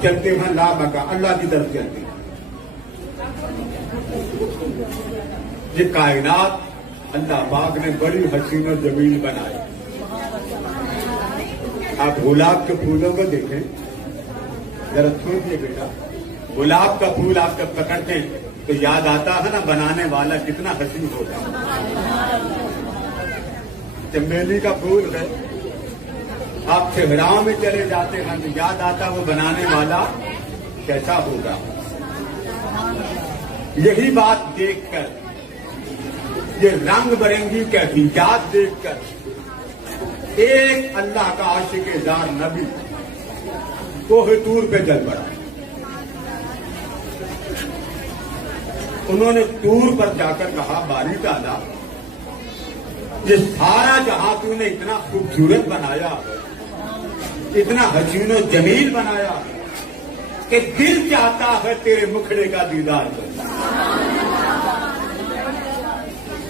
آپ چلتے ہیں لا مکہ، اللہ کی طرف چلتے ہیں. یہ کائنات اللہ پاک نے بڑی حسین و جمیل بنائی. آپ گلاب کے پھولوں کو دیکھیں ذرا، سوچیے بیٹا، گلاب کا پھول آپ جب پکڑتے ہیں تو یاد آتا ہے نا بنانے والا کتنا حسین ہوگا. چمیلی کا پھول ہے، آپ صحراؤں میں چلے جاتے ہیں تو یاد آتا وہ بنانے والا کیسا ہوگا. یہی بات دیکھ کر، یہ رنگ برنگی کیفیات دیکھ کر ایک اللہ کا عاشق دار نبی کوہ طور پہ چل پڑا. انہوں نے طور پر جا کر کہا باری تعالیٰ یہ سارا جہاں تو نے اتنا خوبصورت بنایا، اتنا حسین و جمیل بنایا کہ دل چاہتا ہے تیرے مکھڑے کا دیدار کرنا.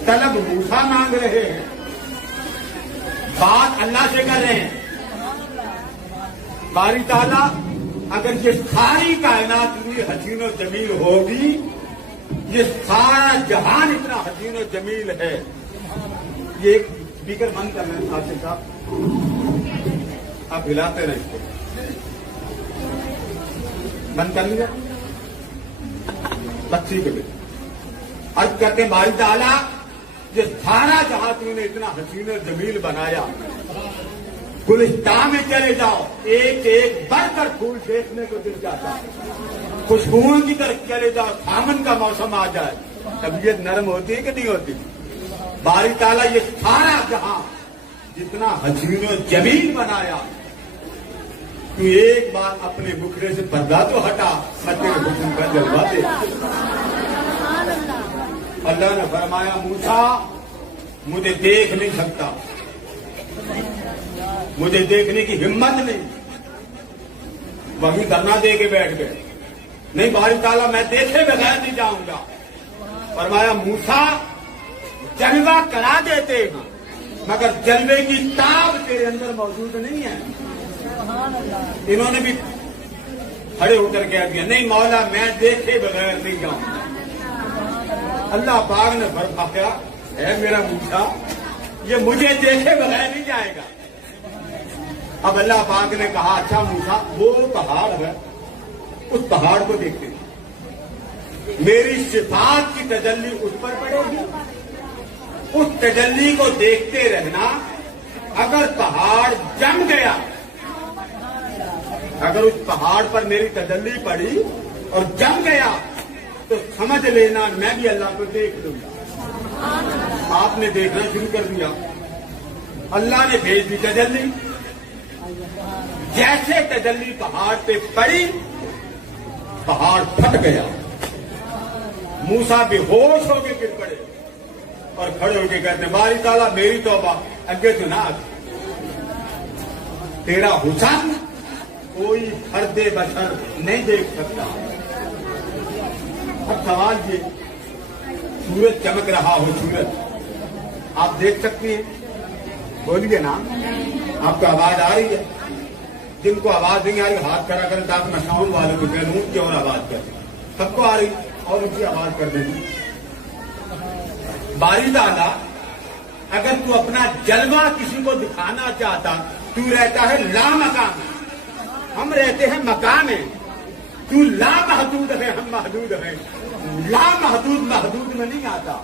طلب موسیٰ مانگ رہے ہیں، بات اللہ سے کر رہے ہیں. باری تعالیٰ اگر یہ ساری کائنات اتنی حسین و جمیل ہوگی، یہ سارا جہان اتنا حسین و جمیل ہے. یہ ایک اسپیکر بند کر رہے ہیں آصف صاحب، آپ ہلاتے رہیں اس کو، بند کر لیا بچی کے بیٹے. عرض کرتے ہیں باری تعالیٰ یہ سارا جہاں تم نے اتنا حسین و جمیل بنایا، گلستان میں چلے جاؤ، ایک ایک بڑھ کر پھول دیکھنے کو دل جاتا ہے. خوشبوؤں کی طرف چلے جاؤ، سامن کا موسم آ جائے، طبیعت نرم ہوتی ہے کہ نہیں ہوتی. باری تعالیٰ یہ سارا جہاں جتنا حسین و جمیل بنایا، تو ایک بار اپنے مکھڑے سے پردہ تو ہٹا، میں تیرے حکم کا جلوہ دے. اللہ نے فرمایا موسیٰ مجھے دیکھ نہیں سکتا، مجھے دیکھنے کی ہمت نہیں. وہی دھرنا دے کے بیٹھ گئے. نہیں باری تعالیٰ میں دیکھے بغیر نہیں جاؤں گا. فرمایا موسیٰ جلوہ کرا دیتے ہیں مگر جلوے کی تاب تیرے اندر موجود نہیں ہے. انہوں نے بھی کھڑے ہو کر کہہ دیا نہیں مولا میں دیکھے بغیر نہیں جاؤں گا. اللہ پاک نے فرمایا اے میرا موسیٰ یہ مجھے دیکھے بغیر نہیں جائے گا. اب اللہ پاک نے کہا اچھا موسیٰ وہ پہاڑ ہے، اس پہاڑ کو دیکھتے ہیں، میری صفات کی تجلی اس پر پڑے گی، اس تجلی کو دیکھتے رہنا. اگر پہاڑ جم گیا، اگر اس پہاڑ پر میری تجلی پڑی اور جم گیا تو سمجھ لینا میں بھی اللہ کو دیکھ لوں گا. آپ نے دیکھنا شروع کر دیا، اللہ نے بھیج دی تجلی. جیسے تجلی پہاڑ پہ پڑی پہاڑ پھٹ گیا. موسیٰ بے ہوش ہو کے گر پڑے اور کھڑے ہو کے کہتے باری تعالیٰ میری توبہ اگے تو نہ تیرا حسن کوئی فرد بشر نہیں دیکھ سکتا. اب سوال یہ سورج چمک رہا ہو، سورج آپ دیکھ سکتے ہیں؟ بولیے نا، آپ کو آواز آ رہی ہے؟ جن کو آواز نہیں آ رہی ہاتھ کھڑا کریں تاکہ میں ساؤنڈ والے کو کہوں کہ اور آواز کر دیں. سب کو آ رہی اور اسی آواز کر دیں. باری تعالیٰ اگر تو اپنا جلوہ کسی کو دکھانا چاہتا، تو رہتا ہے لا مقام، ہم رہتے ہیں مقام میں. تو لا محدود ہے، ہم محدود ہیں. لا محدود محدود میں نہیں آتا.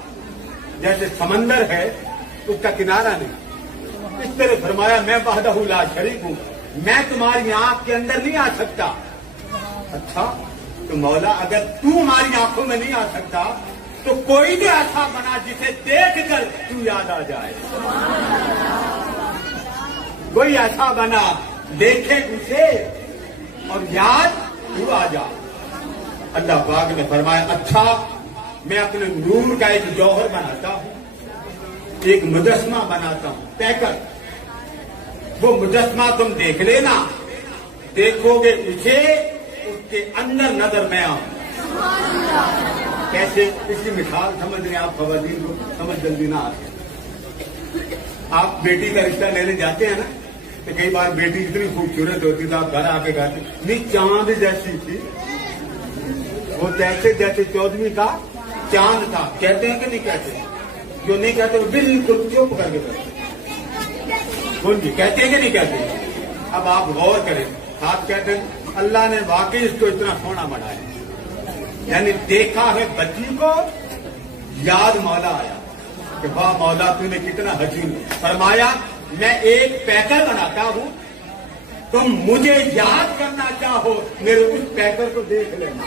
جیسے سمندر ہے اس کا کنارہ نہیں، اس طرح فرمایا میں وحدہ لا شریک ہوں، میں تمہاری آنکھ کے اندر نہیں آ سکتا. اچھا تو مولا اگر تو ہماری آنکھوں میں نہیں آ سکتا تو کوئی بھی ایسا بنا جسے دیکھ کر تو یاد آ جائے. کوئی ایسا بنا دیکھے اسے اور یاد تو آ جا. اللہ پاک نے فرمایا اچھا میں اپنے نور کا ایک جوہر بناتا ہوں، ایک مجسمہ بناتا ہوں طے کر. وہ مجسمہ تم دیکھ لینا، دیکھو گے اسے، اس کے اندر نظر میں آؤں. کیسے؟ اس کی مثال سمجھ رہے ہیں آپ خواتین کو؟ سمجھ جلدی نہ آتے. آپ بیٹی کا رشتہ لینے جاتے ہیں نا کہ کئی بار بیٹی اتنی خوبصورت ہوتی تھی آپ گھر آ کے کہتے نہیں چاند جیسی تھی، وہ جیسے جیسے 14ویں کا چاند تھا. کہتے ہیں کہ نہیں کہتے؟ جو نہیں کہتے وہ بالکل چپ کر کے جی کہتے ہیں کہ نہیں کہتے؟ اب آپ غور کریں. آپ کہتے ہیں اللہ نے واقعی اس کو اتنا سونا بنایا، یعنی دیکھا ہے بچی کو، یاد مولا آیا کہ واہ مولا تو نے کتنا حسین. فرمایا میں ایک پیکر بناتا ہوں، تم مجھے یاد کرنا چاہو میرے اس پیکر کو دیکھ لینا.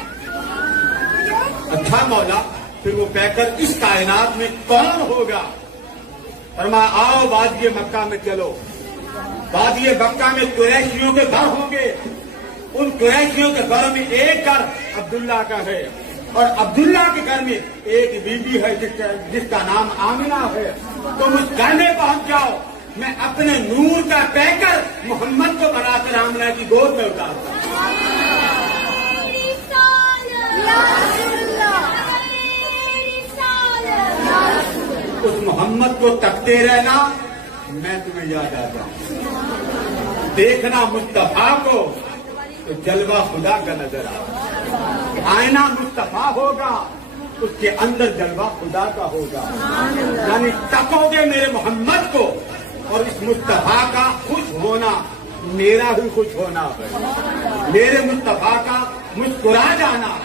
اچھا مولا پھر وہ پیکر اس کائنات میں کون ہوگا؟ فرمایا آؤ وادی مکہ میں چلو. وادی مکہ میں قریشیوں کے گھر ہوں گے. ان قریشیوں کے گھر میں ایک گھر عبداللہ کا ہے، اور عبداللہ کے گھر میں ایک بیوی ہے جس کا نام آمنہ ہے. تم اس گھر میں پہنچ جاؤ، میں اپنے نور کا پیکر محمد کو بنا کر آمنہ کی گود میں اتارتا ہوں. اس محمد کو تکتے رہنا، میں تمہیں یاد آتا ہوں. دیکھنا مصطفیٰ کو تو جلوہ خدا کا نظر آتا. آئینہ مصطفیٰ ہوگا، اس کے اندر جلوہ خدا کا ہوگا. یعنی تکو گے میرے محمد کو، اور اس مصطفیٰ کا خوش ہونا میرا بھی خوش ہونا ہے. میرے مصطفیٰ کا مسکرا جانا،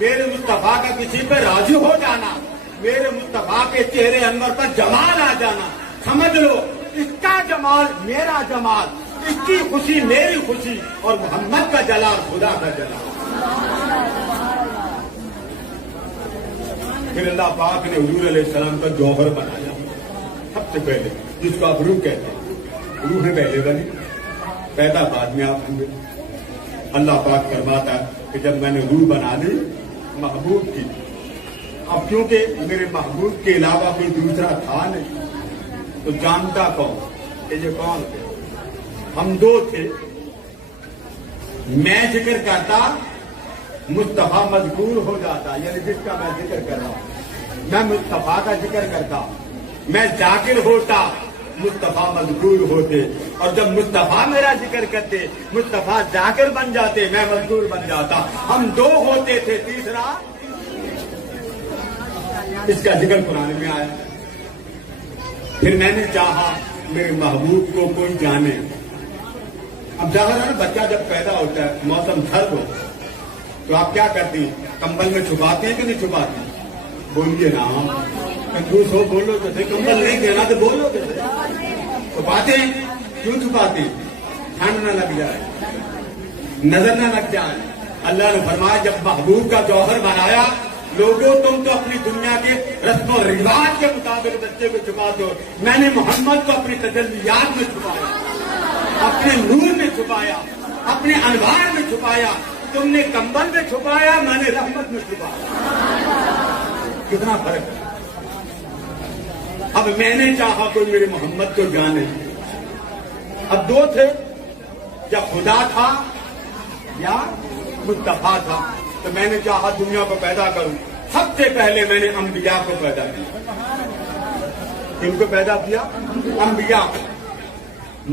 میرے مصطفیٰ کا کسی پہ راضی ہو جانا، میرے مصطفیٰ کے چہرے انور پر جمال آ جانا، سمجھ لو اس کا جمال میرا جمال، اس کی خوشی میری خوشی، اور محمد کا جلال خدا کا جلال. پھر اللہ پاک نے حضور علیہ السلام کا جوہر بنایا سب سے پہلے، جس کو آپ روح کہتے ہیں. روح پہلے بنی، پیدا بعد میں آپ ہوئے. اللہ پاک فرماتا ہے کہ جب میں نے روح بنا لی محبوب کی، اب کیونکہ میرے محبوب کے علاوہ کوئی دوسرا تھا نہیں، تو جانتا کون کہ یہ کون تھے؟ ہم دو تھے. میں ذکر کرتا مصطفیٰ مذکور ہو جاتا، یعنی جس کا میں ذکر کر رہا ہوں، میں مصطفیٰ کا ذکر کرتا. میں ذاکر ہوتا، مصطفیٰ مذکور ہوتے. اور جب مصطفیٰ میرا ذکر کرتے، مصطفیٰ ذاکر بن جاتے، میں مذکور بن جاتا. ہم دو ہوتے تھے، تیسرا اس کا ذکر قرآن میں آیا. پھر میں نے چاہا میرے محبوب کو کوئی جانے. اب ظاہر ہے بچہ جب پیدا ہوتا ہے، موسم سرد ہو تو آپ کیا کرتی ہیں؟ کمبل میں چھپاتے ہیں کہ نہیں چھپاتے؟ بولیے نا، کنجوس ہو بولو کیسے؟ کمبل نہیں دینا تو بولو کیسے؟ چھپاتے ہیں. کیوں چھپاتے ہیں؟ ٹھنڈ نہ لگ جائے، نظر نہ لگ جائے. اللہ نے فرمایا جب محبوب کا جوہر بنایا، لوگوں تم تو اپنی دنیا کے رسم و رواج کے مطابق بچے کو چھپاتے ہو، میں نے محمد کو اپنی تجلیات میں چھپایا، اپنے نور میں چھپایا، اپنے انوار میں چھپایا. تم نے کمبل میں چھپایا، میں نے رحمت میں چھپایا. کتنا فرق ہے. اب میں نے چاہا کوئی میرے محمد کو جانے. اب دو تھے، یا خدا تھا یا مصطفیٰ تھا. تو میں نے چاہا دنیا کو پیدا کروں. سب سے پہلے میں نے انبیاء کو پیدا کیا. کن کو پیدا کیا؟ انبیاء.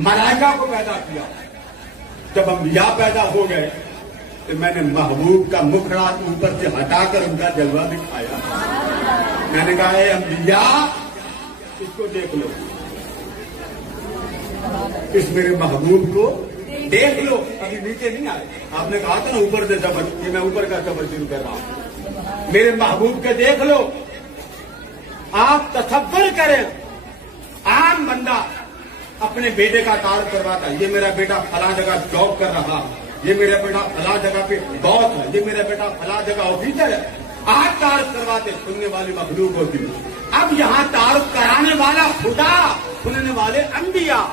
ملائکہ کو پیدا کیا. جب انبیاء پیدا ہو گئے تو میں نے محبوب کا مکھڑا اوپر سے ہٹا کر ان کا جلوہ دکھایا. میں نے کہا اے انبیاء اس کو دیکھ لو، اس میرے محبوب کو دیکھ لو. ابھی نیچے نہیں آئے. آپ نے کہا تھا نا اوپر سے سفر، کہ میں اوپر کا سفر شروع کر رہا ہوں. میرے محبوب کے دیکھ لو. آپ تصور کریں عام بندہ اپنے بیٹے کا تعارف کرواتا ہے، یہ میرا بیٹا فلاں جگہ جاب کر رہا، یہ میرا بیٹا فلاں جگہ پہ باس ہے، یہ میرا بیٹا فلاں جگہ آفیسر ہے. آپ تعارف کرواتے، سننے والی مخلوق ہوتی. اب یہاں تعارف کرانے والا خدا، سننے والے انبیاء،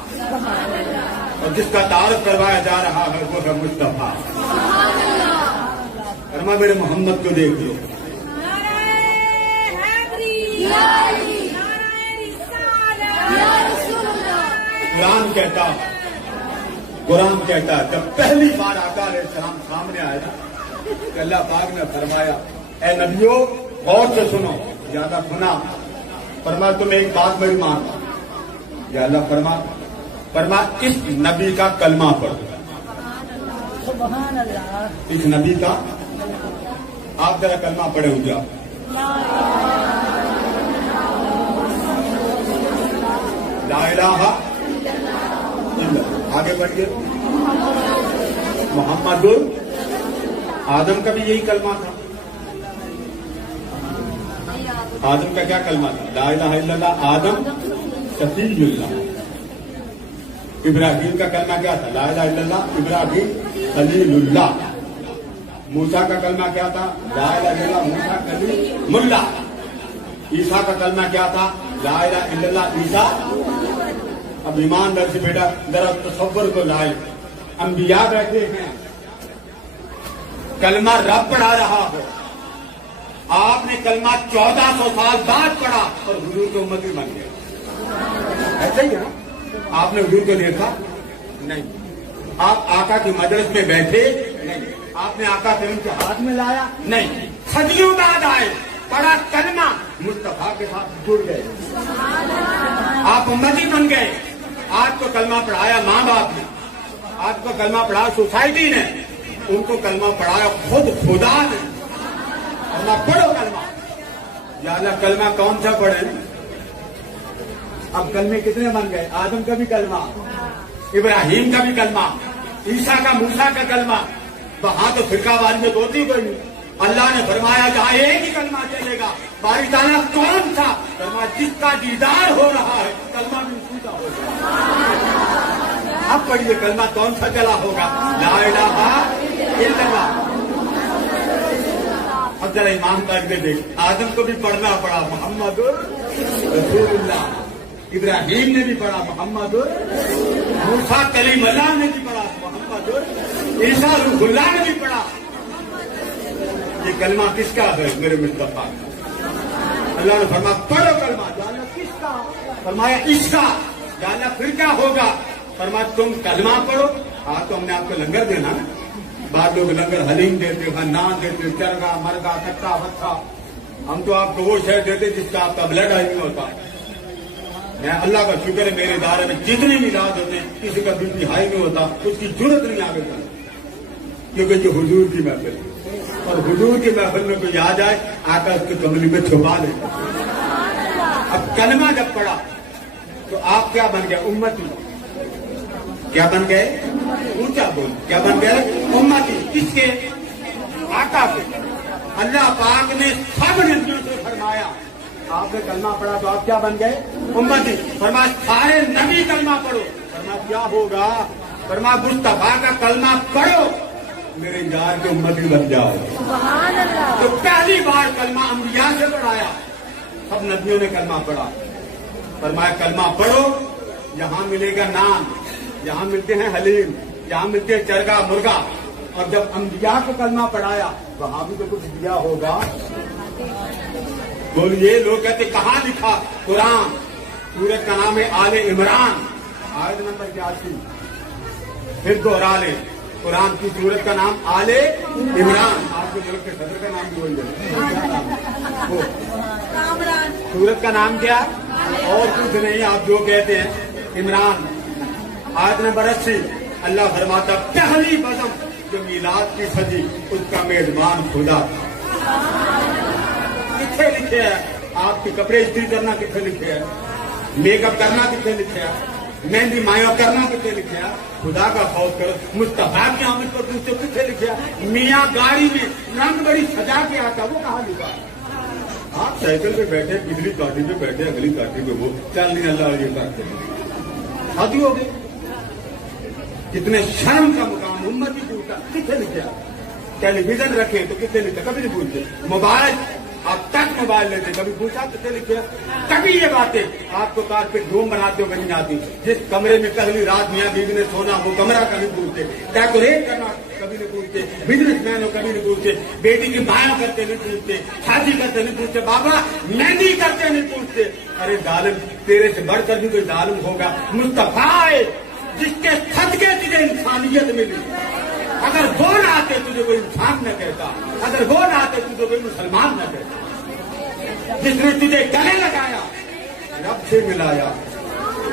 اور جس کا تعارف کروایا جا رہا ہے وہ ہے مصطفیٰ. فرما میرے محمد کو دیکھ لو. قرآن کہتا ہے جب پہلی بار آقا علیہ السلام سامنے آئے نا، کہ اللہ پاک نے فرمایا اے نبیو غور سے سنو. زیادہ سنا. فرمایا تم ایک بات میری مان. یا اللہ فرما فرمایا اس نبی کا کلمہ پڑھو. سبحان اللہ. اس نبی کا آپ ذرا کلمہ پڑھے ہوں گے آپ. لا الہ الا اللہ. آگے بڑھیے. محمد آدم کا بھی یہی کلمہ تھا. آدم کا کیا کلمہ تھا؟ لا الہ الا اللہ. آدم صفی اللہ. ابراہیم کا کلمہ کیا تھا؟ لا الہ الا اللہ. ابراہیم خلیل اللہ. موسیٰ کا کلمہ کیا تھا؟ لا الہ الا اللہ. موسیٰ کلیم اللہ. عیسیٰ کا کلمہ کیا تھا؟ لا الہ الا اللہ. عیسیٰ. اب ایماندار سے بیٹا ذرا تصور کو لائے. انبیاء بیٹھے ہیں, کلمہ رب پڑھا رہا ہو, آپ نے کلمہ 1400 سال بعد پڑھا اور حضور کے امتی بن گئے. ایسا ہی ہے نا. آپ نے حضور کو دیکھا نہیں, آپ آقا کی مجلس میں بیٹھے نہیں, آپ نے آقا کریم کے ہاتھ میں لایا نہیں, صدیوں بعد آئے, پڑھا کلمہ, مصطفیٰ کے ساتھ جڑ گئے, آپ امتی بن گئے. آپ کو کلمہ پڑھایا ماں باپ نے, آپ کو کلمہ پڑھایا سوسائٹی نے, ان کو کلمہ پڑھایا خود خدا نے. کلمہ پڑھو کلمہ. یا اللہ کلمہ کون سا پڑھے؟ اب کلمے کتنے بن گئے؟ آدم کا بھی کلمہ, ابراہیم کا بھی کلمہ, عیسیٰ کا, موسیٰ کا کلمہ. وہاں تو فرقہ واریت ہوتی کوئی نہیں. اللہ نے فرمایا جہاں ایک ہی کلمہ چلے گا. باری تعالیٰ کون تھا؟ فرمایا جس کا دیدار ہو رہا ہے کلمہ بھی اسی کا ہوگا. اب پڑھیے کلمہ کون سا چلا ہوگا؟ لا الہ الا اللہ. اب ذرا ایمان کر کے دیکھ, آدم کو بھی پڑھنا پڑا محمد رسول اللہ, ابراہیم نے بھی پڑھا محمد, موسیٰ کلیم اللہ نے بھی پڑھا محمد, عیسیٰ روح اللہ نے بھی پڑھا. یہ کلمہ کس کا ہے؟ میرے مصطفیٰ. اللہ نے فرمایا پڑھو کلمہ. جانا کس کا؟ فرمایا اس کا. جانا پھر کیا ہوگا؟ فرمایا تم کلمہ پڑھو. ہاں تو ہم نے آپ کو لنگر دینا نا. بعض لوگ لنگر حلیم دیتے ہیں, نان دیتے, چرگا مرگا کٹا بٹا. ہم تو آپ کو وہ شے دیتے جس کا آپ کا بلڈ آئی نہیں ہوتا. میں اللہ کا شکر ہے میرے ادارے میں جتنے بھی علاج ہوتے ہیں کسی کا بی پی ہائی نہیں ہوتا, اس کی ضرورت نہیں آگے جانے, کیونکہ یہ حضور کی محفل ہے. اور حضور کی محفل میں کوئی آ جائے آقا اس کے کملی میں چھپا لے. اب کلمہ جب پڑا تو آپ کیا بن گئے؟ امتی. کیا بن گئے؟ اونچا بول. کیا بن گئے؟ امتی. کس کے؟ آقا کے. اللہ پاک نے سب نبیوں سے فرمایا آپ نے کلمہ پڑھا تو آپ کیا بن گئے؟ امتی. فرمایا سارے نبی کلمہ پڑھو. فرمایا کیا ہوگا؟ فرمایا مصطفیٰ کا کلمہ پڑھو, میرے یار کے امتی بن جاؤ. سبحان اللہ. تو پہلی بار کلمہ انبیاء سے پڑھایا, سب نبیوں نے کلمہ پڑھا. فرمایا کلمہ پڑھو, یہاں ملے گا نان, یہاں ملتے ہیں حلیم, یہاں ملتے ہیں چرگا مرغا. اور جب انبیاء کو کلمہ پڑھایا وہاں بھی تو کچھ دیا ہوگا. بولیے. لوگ کہتے کہاں لکھا؟ قرآن. سورت کا نام ہے آل عمران, آیت نمبر 81. پھر دوہرا لے, قرآن کی سورت کا نام آل عمران. آپ کے ملک کے صدر کا نام بھی وہی ہے. سورت کا نام کیا؟ اور کچھ نہیں, آپ جو کہتے ہیں عمران. آیت نمبر 80. اللہ فرماتا پہلی بزم جو میلاد کی سجی اس کا میزبان خدا تھا. کتنے لکھے ہیں؟ آپ کے کپڑے استری کرنا کتنے لکھے ہیں؟ میک اپ کرنا کتنے لکھے ہیں؟ مہندی مایو کرنا کتنے لکھے ہیں؟ خدا کا خوف کرو. مصطفیٰ کی آمد پر دوسرے کتنے لکھے ہیں؟ میاں گاڑی میں رنگ بڑی سجا کے آتا, وہ کہاں لکھا؟ آپ سائیکل پہ بیٹھے, پچھلی کاٹی پہ بیٹھے, اگلی کاٹی پہ وہ چل نہیں. اللہ یہ کرتے شادی ہو گئی. کتنے شرم کا مقام امتی پوچھتا کتنے لکھے؟ ٹیلی ویژن رکھے تو کتنے لکھے؟ کبھی نہیں پوچھتے. موبائل آپ تک موبائل لیتے, کبھی پوچھا کتنے لکھے؟ کبھی یہ باتیں آپ کو کاٹ پہ روم بناتے ہو نہیں آتی. جس کمرے میں پہلی رات میاں بیوی نے سونا وہ کمرہ کبھی پوچھتے. ڈیکوریٹ کرنا کبھی نہیں پوچھتے. بزنس مین ہو کبھی نہیں پوچھتے. بیٹی کی بایاں کرتے نہیں پوچھتے. شادی کرتے نہیں پوچھتے. بابا مہندی کرتے نہیں پوچھتے. ارے ظالم, تیرے سے بڑھ کر بھی کوئی ظالم ہوگا. مصطفیٰ ہے جس کے صدقے تجھے انسانیت ملی. اگر وہ نہ آتے تجھے کوئی انسان نہ کہتا, اگر وہ نہ آتے تجھے کوئی مسلمان نہ کہتا. جس نے تجھے گلے لگایا, رب سے ملایا,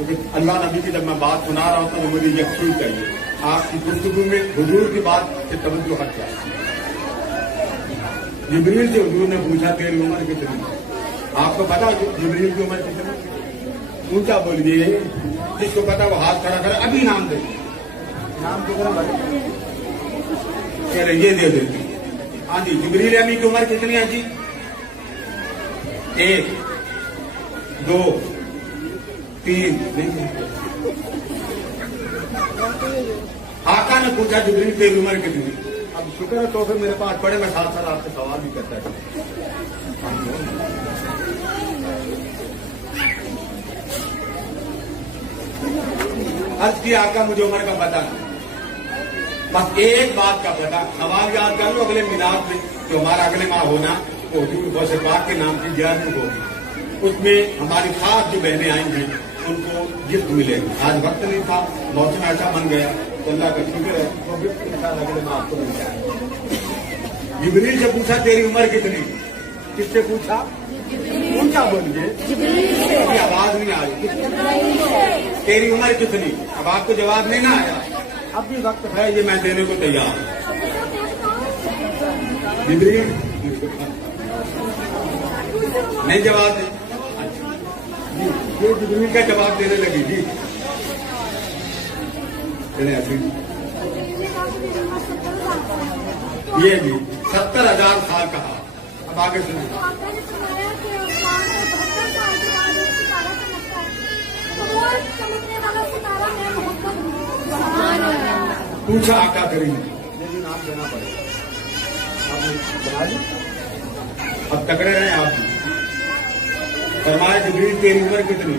کیونکہ اللہ نبی کی جب میں بات سنا رہا ہوں تو مجھے یقین چاہیے آپ کی گفتگو میں حضور کی بات سے توجہ ہٹ جائے. جبریل سے حضور نے پوچھا تیری عمر کتنی؟ آپ کو پتا جبریل کی عمر کتنی؟ اونچا بولیے، جس کو پتا وہ ہاتھ کھڑا کرے. ابھی نام دے، نام کی طرح کہہ رہے یہ دے دیتے. ہاں جی، جبریل امی کی عمر کتنی ہے جی؟ 1 2 3. آقا نے پوچھا جبریل تیری عمر کتنی؟ اب شکر ہے تو پھر میرے پاس پڑے، میں ساتھ ساتھ آپ سے سوال بھی کرتا ہے. عرض کی آقا مجھے عمر کا پتہ نہیں، بس ایک بات کا پتا. سوال یاد کر لو، اگلے میلاد میں جو ہمارا اگلے ماہ ہونا وہ حضور غوث پاک کے نام کی 11ویں ہوگی. اس میں ہماری خاص جو بہنیں آئیں گی ان کو گفٹ ملے گی. آج وقت نہیں تھا، موسم ایسا بن گیا تو اللہ کا شکر ہے وہ گفٹ کے ساتھ اگلے ماہ آپ کو مل جائے گا. جبریل سے پوچھا تیری عمر کتنی؟ کس سے پوچھا؟ اونچا بولیے، آواز نہیں آ رہی. تیری عمر کتنی؟ اب آپ کو جواب نہیں نہ آیا، اب بھی وقت ہے، یہ میں دینے کو تیار ہوں. جبریل نہیں جواب دے، یہ جبریل کا جواب دینے لگی جی. یہ جی 70,000 سال کہا. اب آگے سنیں. پوچھا آقا کریم لیکن آپ دینا پڑے گا. اب تکڑے رہے آپ بھی. فرمایا جبریل تیری عمر کتنی؟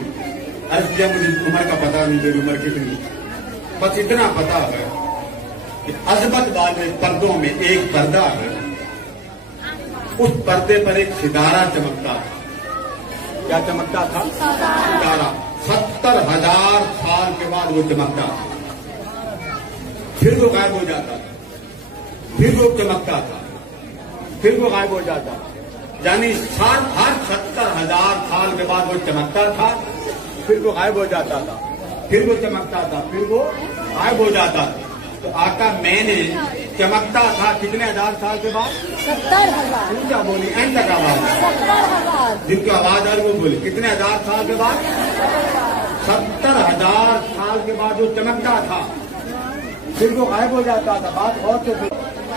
عرض کیا مجھے عمر کا پتا نہیں تیری عمر کتنی، بس اتنا پتا ہے کہ عظمت والے پردوں میں ایک پردہ ہے، اس پردے پر ایک ستارہ چمکتا ہے. کیا چمکتا تھا؟ ستارہ. 70,000 سال کے بعد وہ چمکتا تھا، پھر وہ غائب ہو جاتا تھا، پھر وہ چمکتا تھا، پھر وہ غائب ہو جاتا. یعنی ہر 70,000 سال کے بعد وہ چمکتا تھا، پھر وہ غائب ہو جاتا تھا، پھر وہ چمکتا تھا، پھر وہ غائب ہو جاتا تھا. تو آقا میں نے چمکتا تھا کتنے ہزار سال کے بعد؟ 70,000. اونچا بولی، این تک آواز. 70,000. جن کی آواز آ رہی وہ بولی کتنے ہزار سال کے بعد؟ 70,000 سال کے بعد وہ چمکتا تھا، پھر وہ غائب ہو جاتا تھا. بات اور تو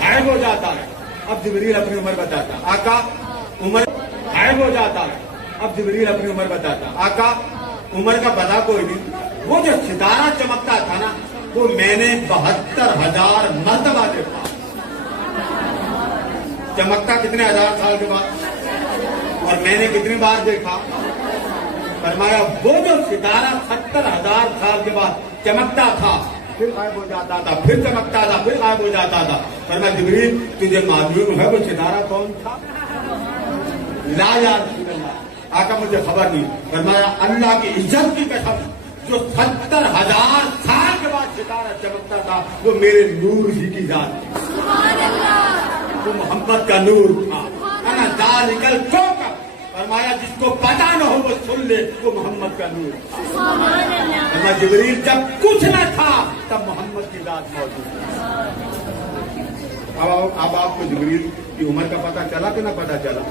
غائب ہو جاتا ہے. اب جبریل اپنی عمر بتاتا. آقا عمر غائب ہو جاتا ہے. اب جبریل اپنی عمر بتاتا. آقا عمر کا پتا کوئی نہیں. وہ جو ستارہ چمکتا تھا نا وہ میں نے 72,000 مرتبہ دیکھا. چمکتا کتنے ہزار سال کے بعد، اور میں نے کتنی بار دیکھا؟ فرمایا وہ جو ستارہ 70,000 سال کے بعد چمکتا تھا، پھر غائب ہو جاتا تھا، پھر چمکتا تھا، پھر غائب ہو جاتا تھا. فرمایا جبریل تجھے معلوم ہے وہ ستارہ کون تھا؟ لا یا رسول اللہ. آقا مجھے خبر نہیں. فرمایا اللہ کی عزت کی قسم جو 70,000 سال کے بعد ستارہ چمکتا تھا وہ میرے نور ہی کی ذات تھی. وہ محمد کا نور تھا. انا ذالک الکوکب. فرمایا جس کو پتا نہ ہو وہ سن لے، وہ محمد کا نور تھا. فرمایا جبریل جب کچھ نہ تھا تب محمد کی ذات موجود تھی. اب آپ کو جبریل کی عمر کا پتا چلا کہ نہ پتا چلا؟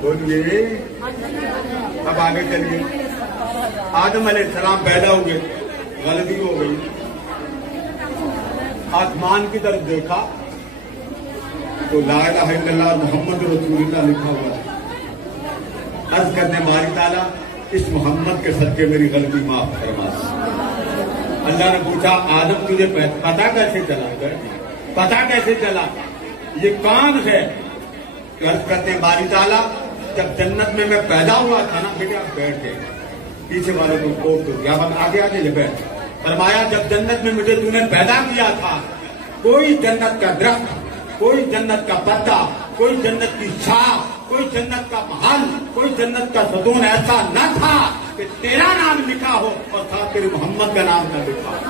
بولیے. اب آگے چلیے. آدم علیہ السلام پیدا ہوئے، غلطی ہو گئی، آسمان کی طرف دیکھا تو لا الہ الا اللہ محمد رسول اللہ لکھا ہوا ہے. عرض کرنے باری تعالیٰ اس محمد کے صدقے میری غلطی معاف فرما. اللہ نے پوچھا آدم تجھے پتا کیسے چلا؟ پتا کیسے چلا؟ یہ کون ہے؟ عرض کرتے ہیں باری تعالیٰ جب جنت میں پیدا ہوا تھا نا بیٹے آپ بیٹھ گئے، پیچھے والے کو کوٹ دو کیا بات آگے آگے یہ بیٹھ. فرمایا جب جنت میں مجھے تو نے پیدا کیا تھا کوئی جنت کا درخت، کوئی جنت کا پتا، کوئی جنت کی چھاپ، کوئی جنت کا محل، کوئی جنت کا ستون ایسا نہ تھا کہ تیرا نام لکھا ہو اور ساتھ تیرے محمد کا نام نہ لکھا ہو.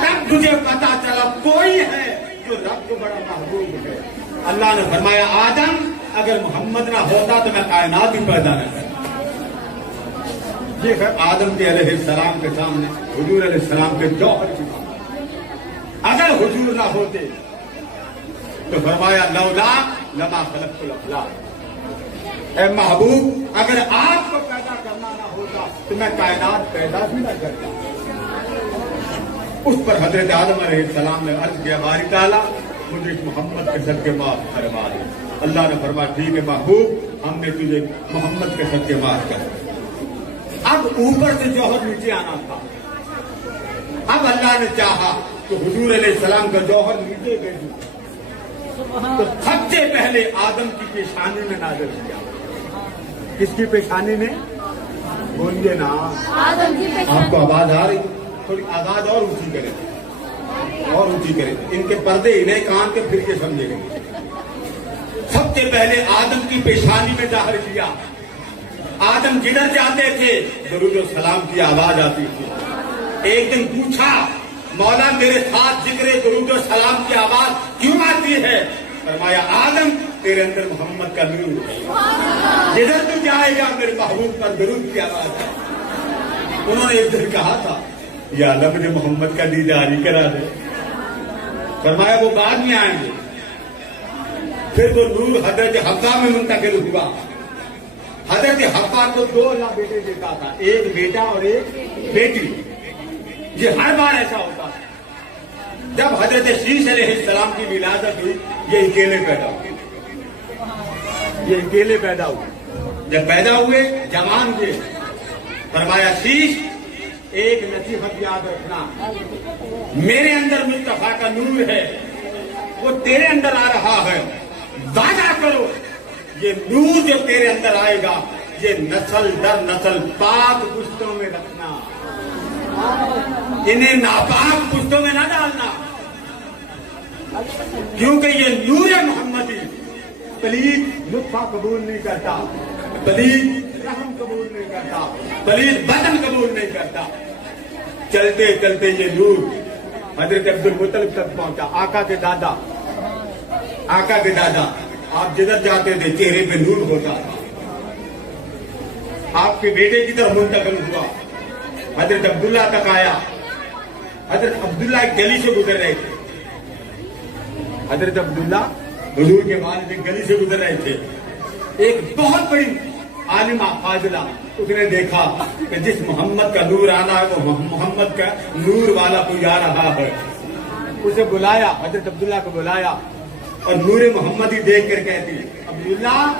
تب تجھے پتا چلا کوئی ہے جو رب کو بڑا محبوب ہے. اللہ نے فرمایا آدم اگر محمد نہ ہوتا تو میں کائنات ہی پیدا نہ کرتا. یہ ہے آدم کے علیہ السلام کے سامنے حضور علیہ السلام کے جوہر کی بات. اگر حضور نہ ہوتے تو فرمایا لولا لما خلقت الافلاک، اے محبوب اگر آپ کو پیدا کرنا نہ ہوتا تو میں کائنات پیدا بھی نہ کرتا. اس پر حضرت آدم علیہ السلام نے عرض کیا باری تعالیٰ مجھے محمد کے صدقے معاف کروا دے. اللہ نے فرمایا ٹھیک ہے محبوب، ہم نے تجھے محمد کے صدقے معاف کر دیا. اب اوپر سے جوہر نیچے آنا تھا. اب اللہ نے چاہا کہ حضور علیہ السلام کا جوہر نیچے بھیجو تو سب سے پہلے آدم کی پیشانی میں نازل کیا. کس کی پیشانی میں؟ بولیے نا. آدم کی آپ کو آواز آ رہی؟ تھوڑی آواز اور اونچی کرے، اور اونچی کرے. ان کے پردے انہیں کان کے پھر کے سمجھے گئے. سب سے پہلے آدم کی پیشانی میں ظاہر کیا. آدم جدھر جاتے تھے درود و سلام کی آواز آتی تھی. ایک دن پوچھا مولا میرے ساتھ ذکر درود و سلام کی آواز کیوں آتی ہے؟ فرمایا آدم تیرے اندر محمد کا نور ہے، جدھر تو جائے گا میرے محبوب پر درود کی آواز ہے. انہوں نے ایک دن کہا تھا یا اللہ مجھے محمد کا دیداری کرا دے. فرمایا وہ بعد میں آئیں گے. پھر وہ نور حضرت حفصہ میں منتقل ہوا. حضرت حفصہ کو 2 اللہ بیٹے دیتا تھا، ایک بیٹا اور ایک بیٹی. یہ ہر بار ایسا ہوتا ہے. جب حضرت شیش علیہ السلام کی ولادت ہوئی یہ اکیلے پیدا ہوئے. یہ اکیلے پیدا ہوئے. جب پیدا ہوئے جوان ہوئے. فرمایا شیش ایک نصیحت یاد رکھنا، میرے اندر مصطفیٰ کا نور ہے، وہ تیرے اندر آ رہا ہے. وعدہ کرو یہ نور جو تیرے اندر آئے گا یہ نسل در نسل پاک پشتوں میں رکھنا، انہیں ناپاک پشتوں میں نہ ڈالنا. کیونکہ یہ نور محمدی پلید لطفہ قبول نہیں کرتا، پلید رحم قبول نہیں کرتا، پلید بدن قبول نہیں کرتا. چلتے چلتے یہ نور حضرت عبد المطلب تک پہنچا. آقا کے دادا، آقا کے دادا آپ جدھر جاتے تھے چہرے پہ نور ہوتا تھا. آپ کے بیٹے کی طرف منتقل ہوا، حضرت عبداللہ تک آیا. حضرت عبداللہ ایک گلی سے گزر رہے تھے. حضرت عبداللہ حضور کے والد ایک گلی سے گزر رہے تھے. ایک بہت بڑی عالمہ فاضلہ اس نے دیکھا کہ جس محمد کا نور آنا ہے وہ محمد کا نور والا کوئی آ رہا ہے. اسے بلایا، حضرت عبداللہ کو بلایا اور نور محمدی دیکھ کر کہتی عبداللہ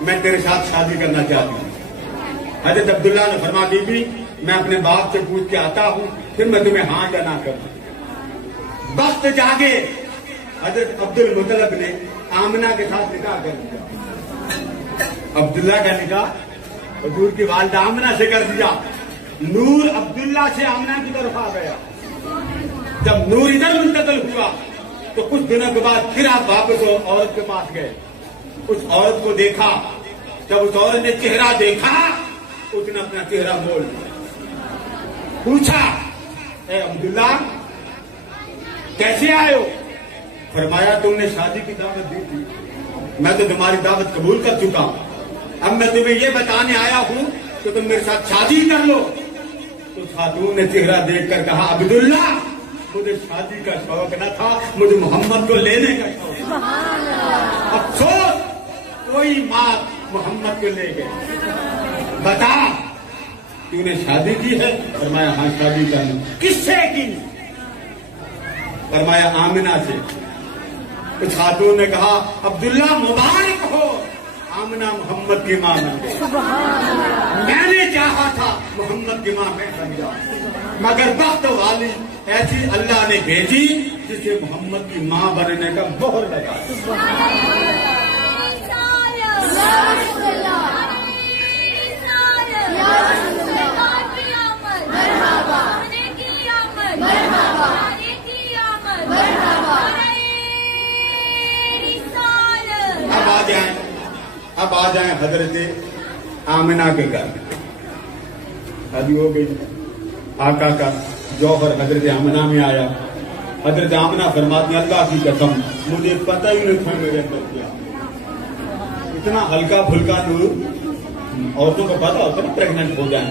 میں تیرے ساتھ شادی کرنا چاہتی ہوں. حضرت عبداللہ نے فرما بی بی میں اپنے باپ سے پوچھ کے آتا ہوں پھر میں تمہیں ہاں یا نہ کروں. وقت جاگے حضرت عبد المطلب نے آمنہ کے ساتھ نکاح کر دیا. عبداللہ کا نکاح حضور کی والدہ آمنہ سے کر دیا. نور عبداللہ سے آمنہ کی طرف آ گیا. جب نور ادھر منتقل ہوا تو کچھ دنوں کے بعد پھر آپ واپس عورت کے پاس گئے. اس عورت کو دیکھا. جب اس عورت نے چہرہ دیکھا اس نے اپنا چہرہ موڑ لیا. پوچھا اے عبداللہ کیسے آئے ہو؟ فرمایا تم نے شادی کی دعوت دی تھی، میں تو تمہاری دعوت قبول کر چکا ہوں. اب میں تمہیں یہ بتانے آیا ہوں کہ تم میرے ساتھ شادی کر لو. تو خاتون نے چہرہ دیکھ کر کہا عبداللہ مجھے شادی کا شوق نہ تھا، مجھے محمد کو لینے کا شوق تھا. افسوس کوئی ماں محمد کو لے گئے. بتا تو نے شادی کی ہے؟ فرمایا ہاں شادی کرنی. کس سے کی؟ فرمایا آمنہ سے. اس خاتون نے کہا عبداللہ مبارک ہو، آمنہ محمد کی ماں بن گئی. میں نے چاہا تھا محمد کی ماں میں بن جاؤں، مگر وقت والی ایسی اللہ نے بھیجی جسے محمد کی ماں بننے کا بہت لگا. اب آ جائیں حضرت آمنہ کے گھر. شادی ہو گئی، آقا کا جوہر حضرت آمنہ میں آیا. حضرت آمنہ فرماتی اللہ کی قسم مجھے پتہ ہی نہیں تھا میرے اندر کیا. اتنا ہلکا پھلکا نور، عورتوں کو پتا ہوتا نا پریگننٹ ہو جائیں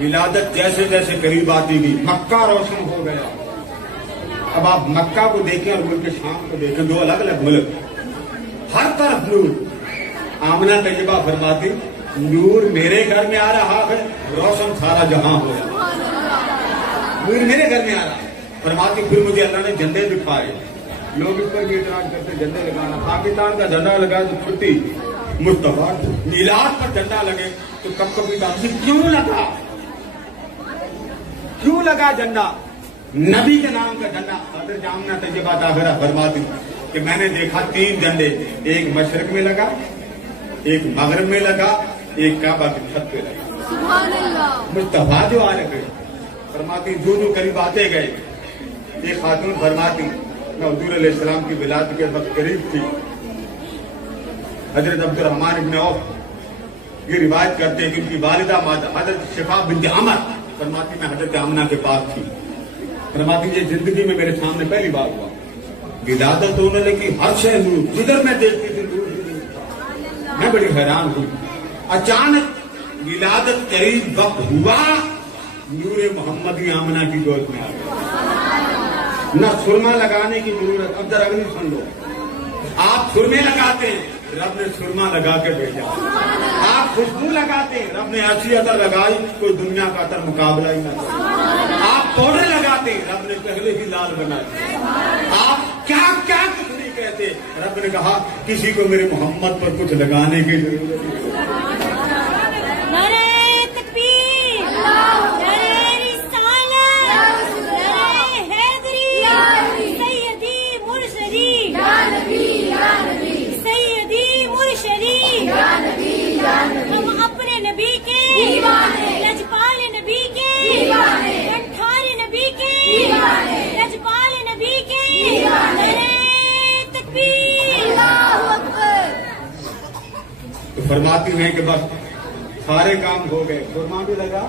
ولادت جیسے جیسے قریب آتی گئی مکہ روشن ہو گیا. اب آپ مکہ کو دیکھیں اور ملک شام کو دیکھیں, دو الگ الگ ملک, ہر طرف نور. آمنہ طیبہ فرماتی نور میرے گھر میں آ رہا ہے, روشن سارا جہاں ہو رہا. نور میرے گھر میں آ رہا ہے. فرماتی پھر مجھے اللہ نے جھنڈے دکھائے. لوگ اس پر بھی اعتراض کرتے جھنڈے لگانا, پاکستان کا جھنڈا لگا تو چھٹی, مصطفیٰ میلاد پر جھنڈا لگے تو کب کبھی کیوں لگا, کیوں لگا جھنڈا؟ نبی کے نام کا جھنڈا. حضرت آمنہ طیبہ طاہرہ فرماتی کہ میں نے دیکھا 3 جھنڈے, ایک مشرق میں لگا, ایک مغرب میں لگا, ایک کعبہ کی چھت پہ لگا. سبحان اللہ. مصطفیٰ جو آ رہے فرماتی جو قریب آتے گئے. ایک خاتون فرماتی میں حضور علیہ السلام کی ولادت کے وقت قریب تھی. حضرت عبد الرحمن ابن عوف یہ روایت کرتے ہیں کہ ان کی والدہ حضرت شفا بنت عمر فرماتی میں حضرت آمنہ کے پاس تھی. فرماتی یہ زندگی میں میرے سامنے پہلی بار ہوا. ولادت ہونے لگی, ہر شے نور, جدھر میں دیکھتی تھی نور ہی نور. میں بڑی حیران ہوئی. اچانک ولادت قریب وقت ہوا, نور محمدی آمنہ کی گود میں آ گیا. نہ سرما لگانے کی ضرورت. اب ذرا اگلی سن لو, آپ سرمے لگاتے ہیں, رب نے سرما لگا کے بھیجا. آپ خوشبو لگاتے ہیں, رب نے ایسی عطر لگائی کوئی دنیا کا عطر مقابلہ ہی نہ کرے. آپ پاؤڈر لگاتے ہیں, رب نے پہلے ہی لال بنایا. آپ کیا کیا کچھ نہیں کہتے, رب نے کہا کسی کو میرے محمد پر کچھ لگانے کی ضرورت نہیں. ہم اپنے نبی کے لجپال نبی کے کنٹھار نبی کے لجپال نبی کے تکبیر اللہ اکبر. تو فرماتی ہیں کہ بس سارے کام ہو گئے. سرما بھی لگا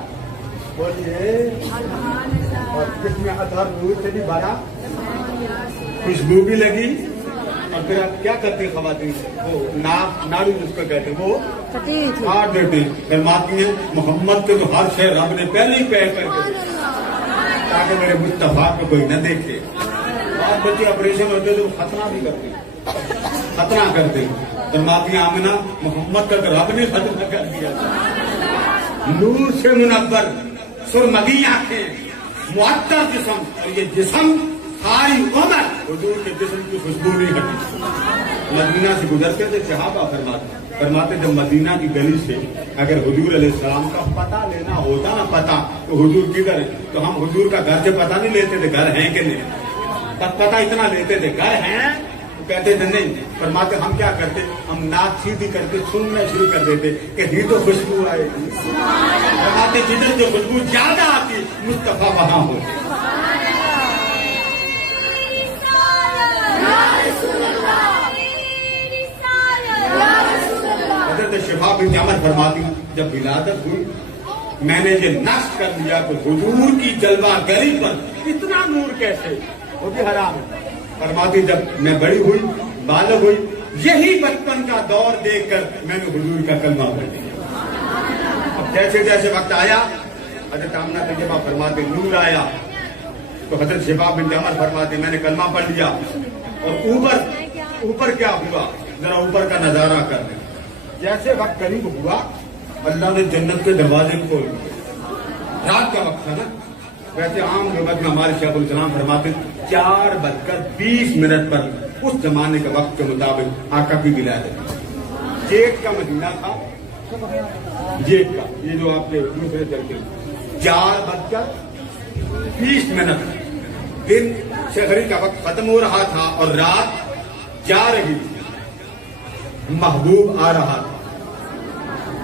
بولیے, اور جس میں عطر نور سے بھی بھرا, خوشبو بھی لگی. اور پھر آپ کیا کرتے ہیں خواتین, وہ ناڑو جس کو کہتے ہیں وہ کاٹ دیتے ہیں. فرماتی ہیں محمد کے تو ہر شے رب نے پہلے ہی کہہ کر کے تاکہ میرے مصطفیٰ کو کوئی نہ دیکھے. اور بچے آپریشن ہوتے تو ختنہ بھی کرتے ہیں, ختنہ کرتے ہیں. فرماتی ہیں آمنہ محمد کا رب نے ختنہ کر دیا. نور سے منور سرمدی آنکھیں, معطر جسم, اور یہ جسم ساری عمر حضور کے جسم کی خوشبو نہیں ہٹی. مدینہ سے گزرتے تھے صحابہ فرماتے جب مدینہ کی گلی سے اگر حضور علیہ السلام کا پتہ لینا ہوتا نا, پتہ تو حضور کدھر ہے, تو ہم حضور کا گھر سے پتہ نہیں لیتے تھے گھر ہیں کہ نہیں, پتہ اتنا لیتے تھے گھر ہیں تو کہتے تھے نہیں. فرماتے ہم کیا کرتے, ہم نعت سیدھی کرتے سننا شروع کر دیتے کہ ہی تو خوشبو آئے گی. فرماتے جدھر جو خوشبو زیادہ آتی مصطفیٰ وہاں ہوتے. حضرت شفا بنت عمر فرماتی جب ولادت ہوئی میں نے یہ نقش کر لیا کہ حضور کی جلوہ گری پر اتنا نور کیسے, وہ بھی حرام ہے. فرماتی جب میں بڑی ہوئی بالغ ہوئی, یہی بچپن کا دور دیکھ کر میں نے حضور کا کلمہ پڑھ لیا. اب جیسے جیسے وقت آیا حضرت آمنہ طیبہ فرماتے نور آیا تو حضرت شفا بنت عمر فرماتے میں نے کلمہ پڑھ لیا. اور اوپر کیا ہوا ذرا اوپر کا نظارہ کر دیں. جیسے وقت قریب ہوا اللہ نے جنت کے دروازے کھول دیے. رات کا وقت تھا نا, ویسے عام لغت میں ہمارے شیخ الاسلام فرماتے 4:20 پر اس زمانے کے وقت کے مطابق آقا کی ولادت. جیٹ کا مدینہ تھا, جیٹ کا یہ جو آپ کے دوسرے چلتے 4:20 دن شہری کا وقت ختم ہو رہا تھا اور رات جا رہی تھی. محبوب آ رہا تھا.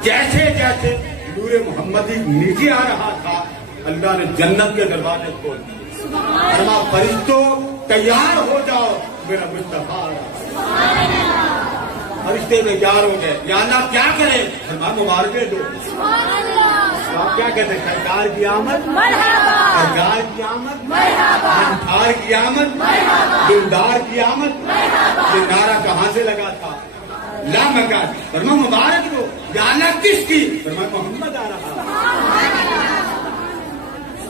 جیسے جیسے نور محمدی نیچے آ رہا تھا اللہ نے جنت کے دروازے کھول دیے. فرمایا فرشتوں تیار ہو جاؤ میرا مصطفیٰ آ رہا. فرشتے تیار ہو گئے. یا اللہ کیا کریں؟ فرمایا مبارکیں دو. آپ کیا کہتے ہیں سرکار کی آمد, سرکار کی آمد, منٹھار کی آمد, دلدار کی آمد. یہ نعرہ کہاں سے لگا تھا؟ لا مکان. فرمایا مبارک دو. یا اللہ کس کی؟ فرمایا محمد آ رہا.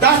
10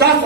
10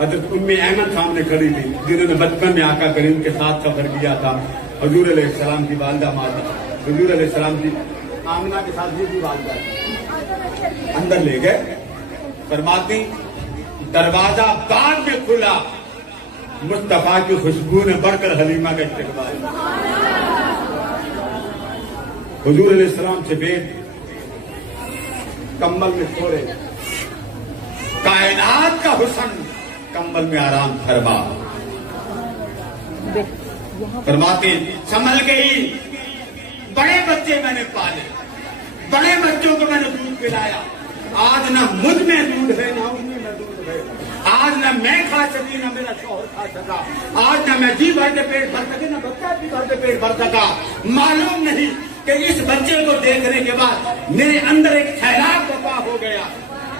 حضرت ام ایمن سامنے کھڑی تھی جنہوں نے بچپن میں آقا کریم کے ساتھ سفر کیا تھا. حضور علیہ السلام کی والدہ ماتا حضور علیہ السلام کی آمنہ کے ساتھ یہ بھی والدہ اندر لے گئے. فرماتی دروازہ بعد میں کھلا, مصطفیٰ کی خوشبو نے بڑھ کر حلیمہ کا استقبال. حضور علیہ السلام سے بیٹھ کمبل میں سو رہے, کائنات کا حسن کمبل میں آرام فرما. فرماتے سنبھل گئی, بڑے بچے میں نے پالے, بڑے بچوں کو میں نے دودھ پلایا. آج نہ مجھ میں دودھ ہے نہ ان میں دودھ ہے. آج نہ میں کھا سکی نہ میرا شوہر کھا سکا. آج نہ میں جی بھر کے پیٹ بھر سکے نہ بچہ جی بھر کے پیٹ بھر سکا. معلوم نہیں کہ اس بچے کو دیکھنے کے بعد میرے اندر ایک سیلاب برپا ہو گیا.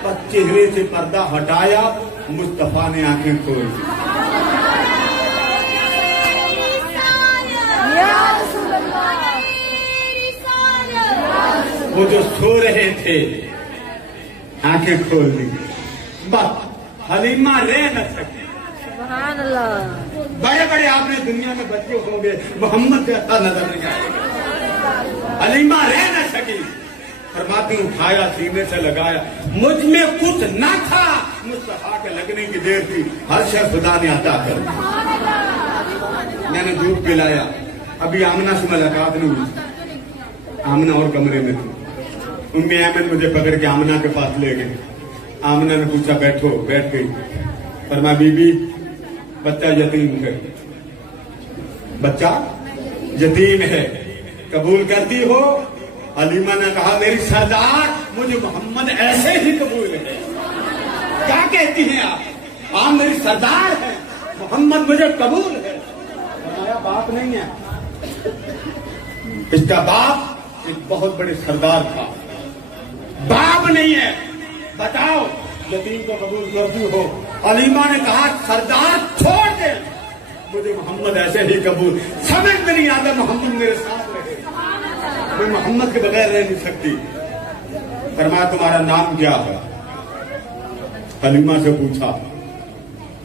پر چہرے سے پردہ ہٹایا, مصطفیٰ نے آنکھیں کھول دی. وہ جو سو رہے تھے آنکھیں کھول دی. بس حلیمہ رہ نہ سکتی. سبحان اللہ. بڑے بڑے آپ نے دنیا میں بچے ہوں گے, محمد سے اچھا نظر نہیں آئے گا. حلیمہ رہ نہ سکی. فرماتی اٹھایا, سینے سے لگایا. مجھ میں کچھ نہ تھا, مصطفیٰ کے لگنے کی دیر تھی. ہر شے خدا نے عطا کر دی. میں نے دودھ پلایا. ابھی آمنہ سے ملاقات نہیں ہوئی. آمنہ اور کمرے میں تھی. ام ایمن مجھے پکڑ کے آمنہ کے پاس لے گئے. آمنہ نے پوچھا بیٹھو, بیٹھ گئی. فرمایا بی بی بچہ یتیم ہے, بچہ یتیم ہے, قبول کرتی ہو؟ حلیمہ نے کہا میری سردار مجھے محمد ایسے ہی قبول ہے. کیا کہتی ہیں آپ؟ آپ میری سردار ہے, محمد مجھے قبول ہے. فرمایا باپ نہیں ہے. اس کا باپ ایک بہت بڑے سردار تھا, باپ نہیں ہے. بتاؤ یتیم کو قبول کرتی ہو؟ حلیمہ نے کہا سردار چھوڑ دے, مجھے محمد ایسے ہی قبول. سمجھ میں نہیں آتا محمد میرے ساتھ رہے, میں محمد کے بغیر رہ نہیں سکتی. فرمایا تمہارا نام کیا ہے؟ حلیمہ سے پوچھا.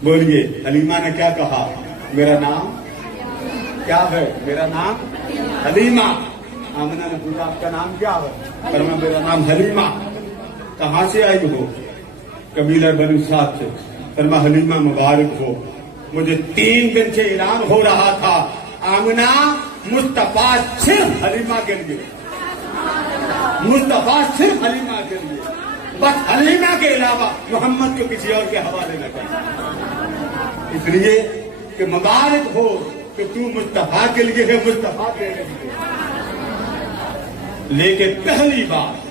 بولیے. حلیمہ نے کیا کہا؟ میرا نام کیا ہے؟ میرا نام حلیمہ. آمنہ نے پوچھا آپ کا نام کیا ہے؟ فرمایا میرا نام حلیمہ. کہاں سے آئی ہو؟ قبیلہ بنو سعد سے. فرمایا حلیمہ مبارک ہو, مجھے 3 دن سے اعلان ہو رہا تھا آمنہ مصطفیٰ صرف حلیمہ کے لیے, مصطفیٰ صرف حلیمہ کے لیے, بس حلیمہ کے علاوہ محمد کو کسی اور کے حوالے نہ کر. اس لیے کہ مبارک ہو کہ تو مصطفیٰ کے لیے ہے, مصطفیٰ کے لیے. لیکن پہلی بات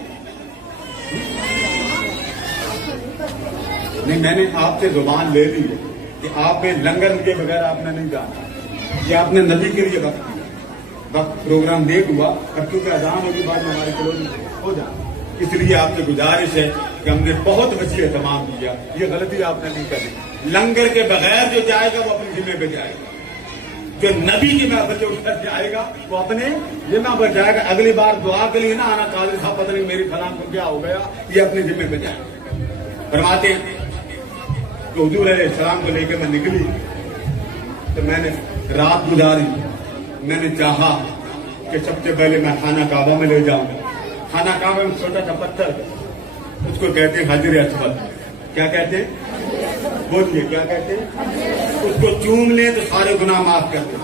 نہیں, میں نے آپ سے زبان لے لی ہے کہ آپ نے لنگر کے بغیر آپ نے نہیں جانا, یہ آپ نے نبی کے لیے وقت کیا. وقت پروگرام دیکھ ہوا, اب کیونکہ اذان ہوگی بعد میں ہمارے کلوز ہو جانا. اس لیے آپ سے گزارش ہے کہ ہم نے بہت وسیع اہتمام کیا. یہ غلطی آپ نے نہیں کرنی. لنگر کے بغیر جو جائے گا وہ اپنی ذمہ پہ جائے گا, جو نبی کی محفل سے اٹھ کر جائے گا وہ اپنے ذمہ پہ جائے گا. اگلی بار دعا کے لیے نہ آنا قاضی صاحب پتہ نہیں میری فلاں کو کیا ہو گیا, یہ اپنے ذمہ پہ جائے گا. فرماتے ہیں کہ حضور علیہ السلام کو لے کے میں نکلی تو میں نے رات گزاری. میں نے چاہا کہ سب سے پہلے میں خانہ کعبہ میں لے جاؤں. خانہ کعبہ میں چھوٹا سا پتھر, اس کو کہتے ہیں حجر اسود. کیا کہتے ہیں؟ بولیے کیا کہتے ہیں؟ اس کو چوم لیں تو سارے گناہ معاف کر دیں.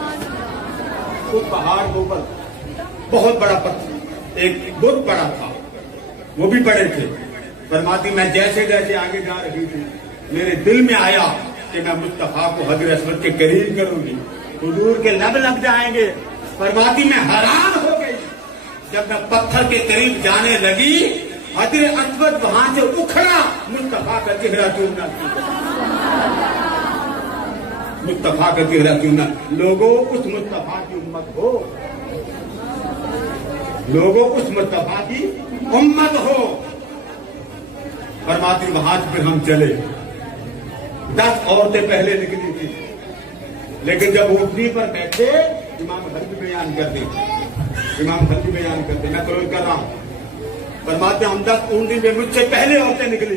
اس پہاڑ کے اوپر بہت بڑا پتھر ایک بت پڑا تھا, وہ بھی بڑے تھے. فرماتی میں جیسے جیسے آگے جا رہی تھی میرے دل میں آیا کہ میں مصطفیٰ کو حجر اسود کے قریب کروں گی, حضور کے لب لگ جائیں گے. فرماتی میں حیران ہو گئی جب میں پتھر کے قریب جانے لگی, حجر اسود وہاں سے اکھڑا, مصطفیٰ کا چہرہ چوننا مصطفیٰ کا چہرہ چوننا. لوگوں اس مصطفیٰ کی امت ہو, لوگوں اس مصطفیٰ کی امت ہو. فرماتی وہاں سے پھر ہم چلے. 10 عورتیں پہلے نکلی تھی, لیکن جب اونٹنی پر بیٹھے امام حربی بیان کرتے, امام حربی بیان کرتے, میں کلوز کر رہا ہوں. فرماتے ہم 10 اونٹنی پہ مجھ سے پہلے عورتیں نکلی.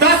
10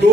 2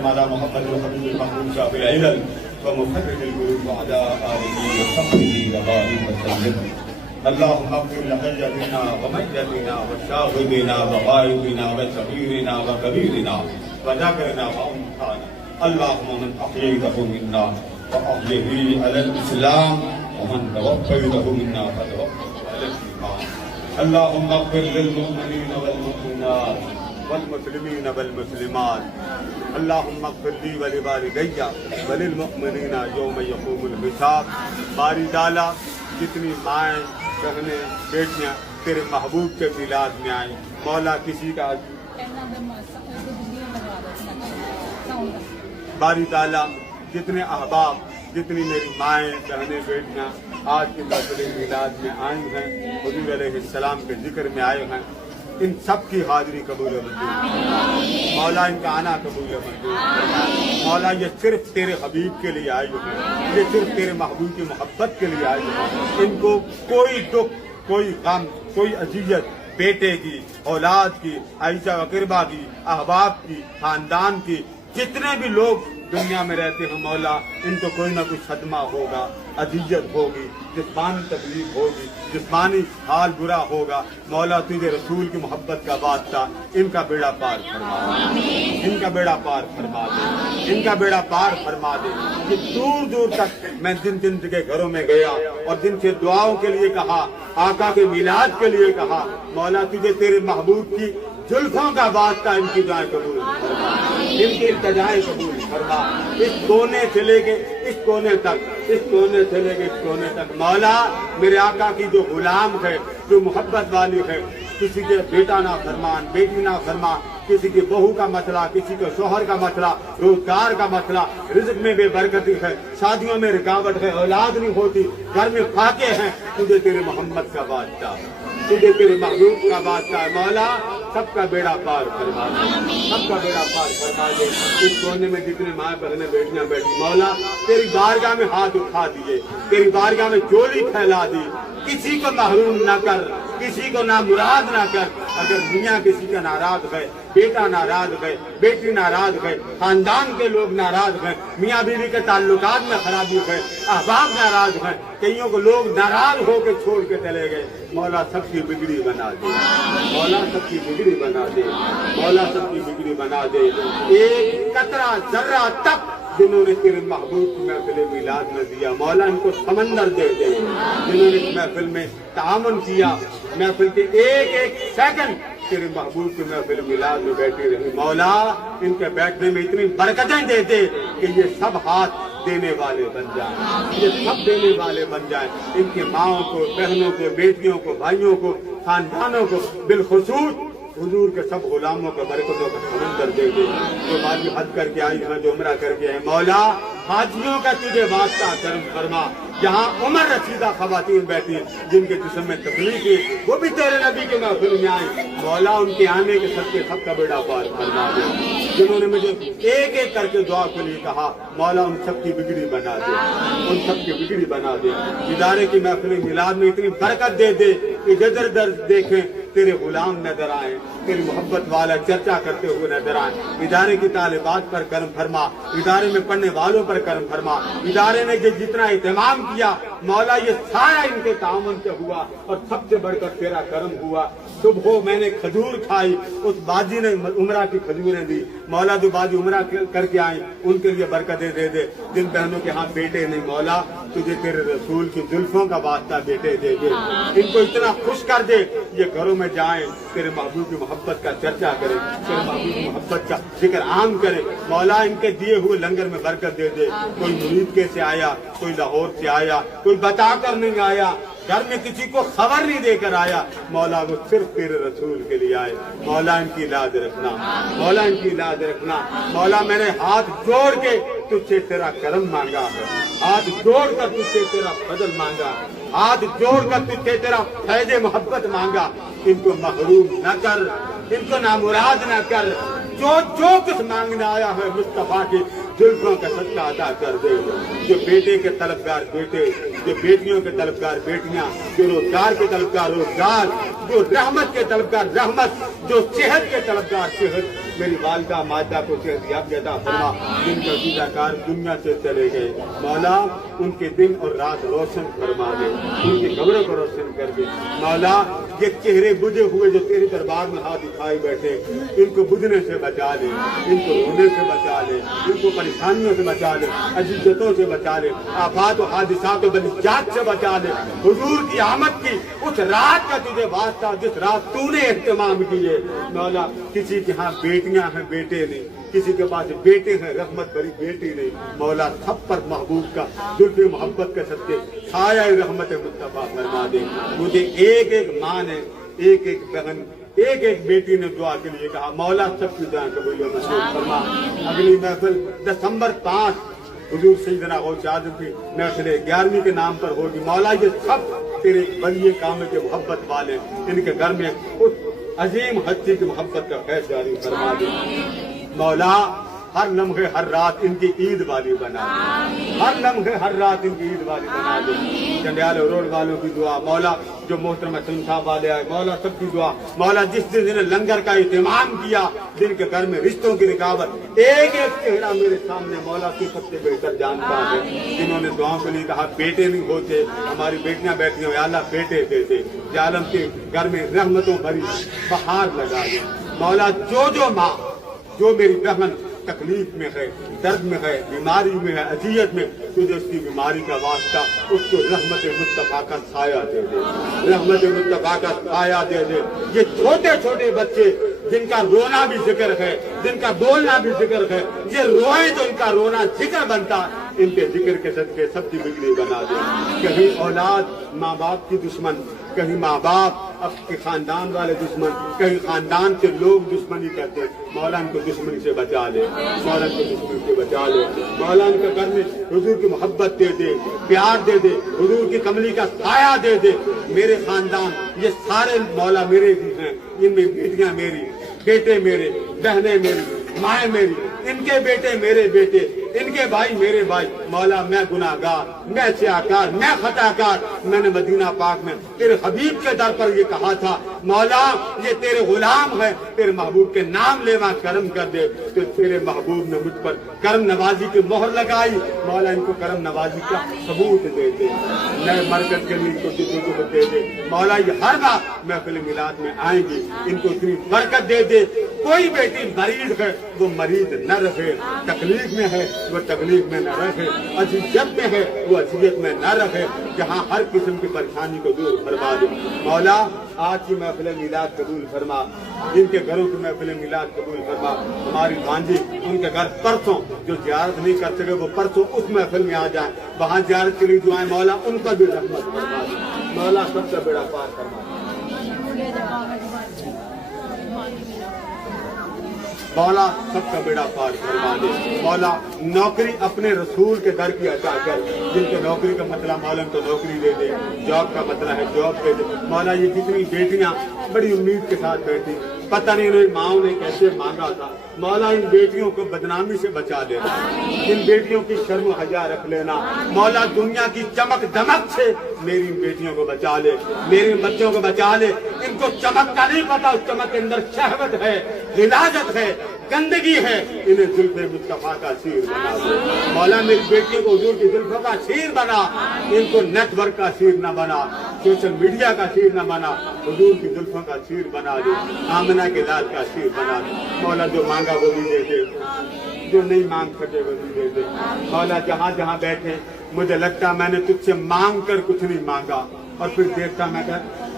وسلم على محمد الحبيب المحبوب شافع العلل ومفرج القلوب وعلى آله وصحبه وبارك وسلم. اللهم اغفر لحيتنا وميتنا وشاهدنا وغائبنا وصغيرنا وكبيرنا وذكرنا وانثانا. اللهم من احييته منا واحيه على الاسلام ومن توفيته منا فتوفه على الايمان. اللهم اغفر للمؤمنين والمؤمنات والمسلمين والمسلمات. اللهم اغفر لي ولوالدي وللمؤمنين يوم يقوم الحساب. باری ڈالا جتنی مائیں بہنیں بیٹیاں تیرے محبوب کے میلاد میں آئیں. مولا کسی کا باری تعالیٰ جتنے احباب جتنی میری مائیں بہنیں بیٹیاں آج کے محفل میلاد میں آئی ہیں حضور علیہ السلام کے ذکر میں آئے ہیں, ان سب کی حاضری قبول منظور. مولا ان کا آنا قبول منظور. مولا یہ صرف تیرے حبیب کے لیے آئی ہیں, یہ صرف تیرے محبوب کی محبت کے لیے آئی ہیں. ان کو کوئی دکھ کوئی غم کوئی اذیت بیٹے کی اولاد کی عائشہ اقربا کی احباب کی خاندان کی جتنے بھی لوگ دنیا میں رہتے ہیں مولا ان کو کوئی نہ کوئی صدمہ ہوگا, اذیت ہوگی, جسمانی تکلیف ہوگی, جسمانی حال برا ہوگا. مولا تجھے رسول کی محبت کا واسطہ ان کا بیڑا پار فرما دے, ان کا بیڑا پار فرما دے, ان کا بیڑا پار فرما دے. کہ دور دور تک میں جن کے گھروں میں گیا اور جن سے دعاؤں کے لیے کہا, آقا کے میلاد کے لیے کہا, مولا تجھے تیرے محبوب کی زلفوں کا واسطہ ان کی دعائیں قبول فرما, ان کی التجائیں قبول فرما. اس کونے سے لے کے اس کونے تک, اس کونے سے لے کے اس کونے تک مولا میرے آقا کی جو غلام ہے جو محبت والی ہے, کسی کے بیٹا نہ فرمان بیٹی نہ فرمان, کسی کی بہو کا مسئلہ, کسی کے شوہر کا مسئلہ, روزگار کا مسئلہ, رزق میں بے برکتی ہے, شادیوں میں رکاوٹ ہے, اولاد نہیں ہوتی, گھر میں فاقے ہیں, تجھے تیرے محمد کا واسطہ, تجھے تیرے محبوب کا واسطہ ہے. مولا سب کا بیڑا پار فرما دے, سب کا بیڑا پار فرما دے. اس کونے میں جتنے ماں بہنیں بیٹیاں بیٹھی مولا تیری بارگاہ میں ہاتھ اٹھا دیے, تیری بارگاہ میں چولی پھیلا دی. کسی کو محروم نہ کر, کسی کو نامراد نہ کر. اگر میاں کسی کا ناراض ہے, بیٹا ناراض ہے, بیٹی ناراض ہے, خاندان کے لوگ ناراض ہیں, میاں بیوی کے تعلقات میں خرابی ہے, احباب ناراض ہیں, کئیوں کو لوگ ناراض ہو کے چھوڑ کے چلے گئے, مولا سب کی بگڑی بنا دے, مولا سب کی بگڑی بنا دے, مولا سب کی بگڑی بنا دے. ایک قطرہ ذرہ تک جنہوں نے تیرے محبوب کی محفل میلاد میں دیا مولا ان کو سمندر دے دے. جنہوں نے اس محفل میں تعاون کیا, محفل کے ایک ایک سیکنڈ تیرے محبوب کی محفل میلاد میں بیٹھی رہی مولا ان کے بیٹھنے میں اتنی برکتیں دے دے کہ یہ سب ہاتھ دینے والے بن جائیں, یہ سب دینے والے بن جائیں. ان کی ماؤں کو, بہنوں کو, بیٹیوں کو, بھائیوں کو, خاندانوں کو, بالخصوص حضور کے سب غلاموں کو برکتوں کا سمندر دے دے. جو باقی حج کر کے آئی ہیں, جو عمرہ کر کے آئے مولا حاجیوں کا تجھے واسطہ کرم فرما. جہاں عمر رسیدہ خواتین بیٹھی جن کے جسم میں تکلیف ہے وہ بھی تیرے نبی کے محفل میں آئیں مولا ان کے آنے کے سب کا بیڑا پار فرما دے. جنہوں نے مجھے ایک ایک کر کے دعا کے لیے کہا مولا ان سب کی بگڑی بنا دے, ان سب کی بگڑی بنا دے. ادارے کی محفل میلاد میں اتنی برکت دے دے کہ جدر در دیکھیں تیرے غلام نظر آئیں, تیری محبت والا چرچا کرتے ہوئے نظر آئیں. ادارے کی طالبات پر کرم فرما, ادارے میں پڑھنے والوں پر کرم فرما. ادارے نے جتنا اہتمام کیا مولا یہ سارا ان کے تعاون سے ہوا اور سب سے بڑھ کر تیرا کرم ہوا. صبح میں نے کھجور کھائی, اس باجی نے عمرہ کی کھجوریں دی مولا. جو باجی عمرہ کر کے آئیں ان کے لیے برکتیں دے دے. جن بہنوں کے ہاں بیٹے نہیں مولا تجھے تیرے رسول کی زلفوں کا واسطہ بیٹے دے دے. ان کو اتنا خوش کر دے یہ گھروں میں جائیں تیرے محبوب کی محبت کا چرچا کریں, تیرے محبوب کی محبت کا ذکر عام کریں. مولا ان کے دیے ہوئے لنگر میں برکت دے دے. کوئی مرید کے سے آیا, کوئی لاہور سے آیا, کوئی بتا کر نہیں آیا, گھر میں کسی کو خبر نہیں دے کر آیا مولا وہ صرف تیرے رسول کے لیے آئے. مولا ان کی لاج رکھنا, مولا ان کی لاج رکھنا. مولا میں نے ہاتھ جوڑ کے تجھ سے تیرا کرم مانگا ہے, ہاتھ جوڑ کر تجھ سے تیرا فضل مانگا, ہاتھ جوڑ کر تجھ سے تیرا فیض محبت مانگا. ان کو محروم نہ کر, ان کو نامراد نہ کر. جو کچھ مانگنے آیا ہے مصطفیٰ کی زلفوں کا صدقہ عطا کر دے. جو بیٹے کے طلبگار بیٹے, جو بیٹیوں کے طلبگار بیٹیاں, جو روزگار کے طلبگار روزگار, جو رحمت کے طلبگار رحمت, جو صحت کے طلبگار صحت میری والدہ ماجدہ کو صحت یاب عطا فرما، جن کا عقیدہ کار دنیا سے چلے گئے مولا ان کے دن اور رات روشن فرما دے، ان کی قبروں کو روشن کر دے مولا۔ یہ چہرے بجھے ہوئے جو تیرے دربار میں ہاتھ اٹھائے بیٹھے، ان کو بجھنے سے بچا لے، ان کو رونے سے بچا لے، ان کو پریشانیوں سے بچا لے، اذیتوں سے بچا لے، آفات و حادثات و بلجات سے بچا لے۔ حضور کی آمد کی اس رات کا تجھے واسطہ جس رات تو نے اہتمام کیے مولا۔ کسی کے ہاں بیٹیاں ہیں بیٹے نہیں، کسی کے پاس بیٹے ہیں رحمت بھری بیٹی نہیں مولا، سب پر محبوب کا زلف محبت کے صدقے سایہ رحمت مصطفیٰ فرما دے۔ مجھے ایک ایک ماں نے، ایک ایک بہن، ایک ایک بیٹی نے دعا کے لیے کہا مولا سب کی دعائیں قبول و منظور فرما۔ اگلی محفل دسمبر 5 حضور سیدنا غوث اعظم کی محفل 11ویں کے نام پر ہوگی مولا۔ یہ سب تیرے ولی کامل کے محبت والے، ان کے گھر میں اس عظیم ہستی کی محبت کا فیض جاری فرما دے مولا۔ ہر لمحے ہر رات ان کی عید والی بنا دے، ہر لمحے ہر رات ان کی عید والی بنا دے۔ چنڈیال روڈ والوں کی دعا مولا، جو محترم سلیم صاحب والے آئے مولا سب کی دعا مولا۔ جس دن نے لنگر کا اہتمام کیا، جن کے گھر میں رشتوں کی رکاوٹ، ایک ایک چہرہ میرے سامنے مولا تو سب سے بہتر جانتا ہے۔ جنہوں نے دعاؤں کے لیے کہا بیٹے نہیں ہوتے، ہماری بیٹیاں بیٹھی ہیں یا اللہ بیٹے دیتے، عالم کے گھر میں رحمتوں بھری بہار لگا دے مولا۔ جو ماں، جو میری بہن تکلیف میں ہے، درد میں ہے، بیماری میں ہے، اذیت میں، تجھے اس کی بیماری کا واسطہ اس کو رحمت مصطفیٰ کا سایہ دے دے، رحمت مصطفیٰ کا سایہ دے دے۔ یہ چھوٹے چھوٹے بچے جن کا رونا بھی ذکر ہے، جن کا بولنا بھی ذکر ہے، یہ روئے تو ان کا رونا ذکر بنتا، ان کے ذکر کے صدقے سب کی بگڑی بنا دے۔ کہیں اولاد ماں باپ کی دشمن، کہیں ماں باپ اب کے خاندان والے دشمن، کہیں خاندان کے لوگ دشمنی کرتے، مولا ان کو دشمنی سے بچا لے، مولا ان کو دشمنی سے بچا لے مولا۔ ان کے گھر میں حضور کی محبت دے دے، پیار دے دے، حضور کی کملی کا سایہ دے دے۔ میرے خاندان یہ سارے مولا میرے بھی ہیں، ان میں بیٹیاں میری، بیٹے میرے، بہنیں میری، مائیں میری، ان کے بیٹے میرے بیٹے، ان کے بھائی میرے بھائی مولا۔ میں گناہگار، میں سیاکار، میں خطا کار، میں نے مدینہ پاک میں تیرے حبیب کے در پر یہ کہا تھا مولا یہ تیرے غلام ہے، تیرے محبوب کے نام لیوا کرم کر دے۔ تو تیرے محبوب نے مجھ پر کرم نوازی کی مہر لگائی مولا، ان کو کرم نوازی کا ثبوت دے دے، نئے مرکز کے لیے ان کو جدوجہد دے دے مولا۔ یہ ہر بات محفل میلاد میں آئیں گی، ان کو اتنی برکت دے دے۔ کوئی بیٹی مریض ہے وہ مریض نہ رہے، تکلیف میں ہے وہ تکلیف میں نہ رہے، اذیت میں ہے وہ اذیت میں نہ رہے، جہاں ہر قسم کی پریشانی کو دور فرما دے مولا۔ آج کی محفل میلاد قبول فرما، جن کے گھروں کی محفل میلاد قبول فرما۔ ہماری بھانجی ان کے گھر پرسوں جو زیارت نہیں کر سکے وہ پرسوں اس محفل میں آ جائیں، وہاں زیارت کے لیے دعائیں مولا ان کا بھی رحمت فرما دے مولا، سب کا بیڑا پار فرما مولا، سب کا بیڑا پار فرما دے مولا۔ نوکری اپنے رسول کے در کی عطا کر، جن کے نوکری کا مسئلہ مولا ان کو نوکری دے دے، جاب کا مسئلہ ہے جاب دے دے مولا۔ یہ جتنی بیٹیاں بڑی امید کے ساتھ بیٹھی، پتہ نہیں انہیں ماؤں نے کیسے مانگا تھا مولا، ان بیٹیوں کو بدنامی سے بچا لینا، ان بیٹیوں کی شرم و حیا رکھ لینا مولا۔ دنیا کی چمک دمک سے میری ان بیٹیوں کو بچا لے، میرے بچوں کو بچا لے۔ ان کو چمک کا نہیں پتا، اس چمک کے اندر شہوت ہے، غلاظت ہے، گندگی ہے، انہیں زلف مصطفیٰ کا سیر بنا دے مولا۔ میری بیٹیوں کو حضور کی زلفوں کا سیر بنا، ان کو نیٹ ورک کا سیر نہ بنا، سوشل میڈیا کا سیر نہ بنا، حضور کی زلفوں کا سیر بنا دے، آمنہ کے لال کا سیر بنا دے مولا۔ جو مانگا وہ بھی دے دے، جو نہیں مانگ سکے وہ بھی دے دے مولا۔ جہاں جہاں بیٹھے مجھے لگتا میں نے تجھ سے مانگ کر کچھ نہیں مانگا، اور پھر دیکھتا میں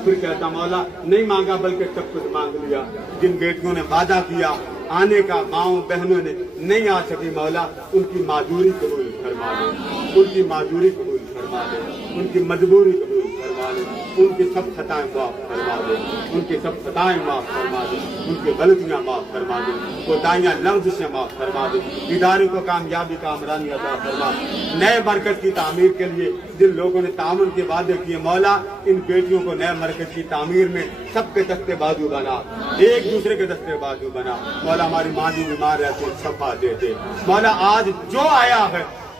پھر کہتا مولا نہیں مانگا بلکہ سب کچھ مانگ لیا۔ جن بیٹیوں نے وعدہ کیا آنے کا، ماؤں بہنوں نے نہیں آ سکی مولا، ان کی معذوری قبول فرما دے، ان کی معذوری قبول فرما دے، ان کی مجبوری قبول فرما دے، ان کی سب خطائیں معاف فرما دے، ان کی سب خطائیں معاف فرما دے، ان کی غلطیاں معاف فرما دے، کوتاہیاں لفظ سے معاف فرما دے۔ ادارے کو کامیابی کا کامرانی عطا فرما۔ نئے مرکز کی تعمیر کے لیے جن لوگوں نے تعاون کے وعدے کیے مولا، ان بیٹیوں کو نئے مرکز کی تعمیر میں سب کے دستے بازو بنا، ایک دوسرے کے دستے بازو بنا مولا۔ ہماری ماں بھی بیمار رہتے شفا دے دے مولا۔ آج جو آیا ہے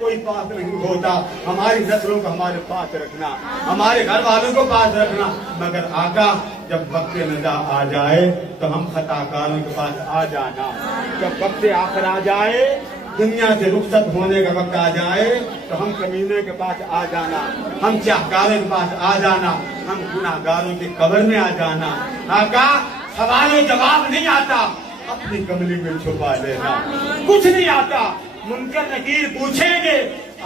کوئی پاس نہیں ہوتا. ہماری نسلوں کو ہمارے پاس رکھنا, ہمارے گھر والوں کو پاس رکھنا. مگر آقا جب وقت ندا آ جائے تو ہم خطا کاروں کے پاس آ جانا. جب وقت آخر آ جائے, دنیا سے رخصت ہونے کا وقت آ جائے تو ہم کمینے کے پاس آ جانا, ہم چاہکاروں کے پاس آ جانا, ہم گناہ گاروں کی قبر میں آ جانا. آقا سوال و جواب نہیں آتا, اپنی کملی میں چھپا لینا. کچھ نہیں آتا, منکر نکیر پوچھیں گے,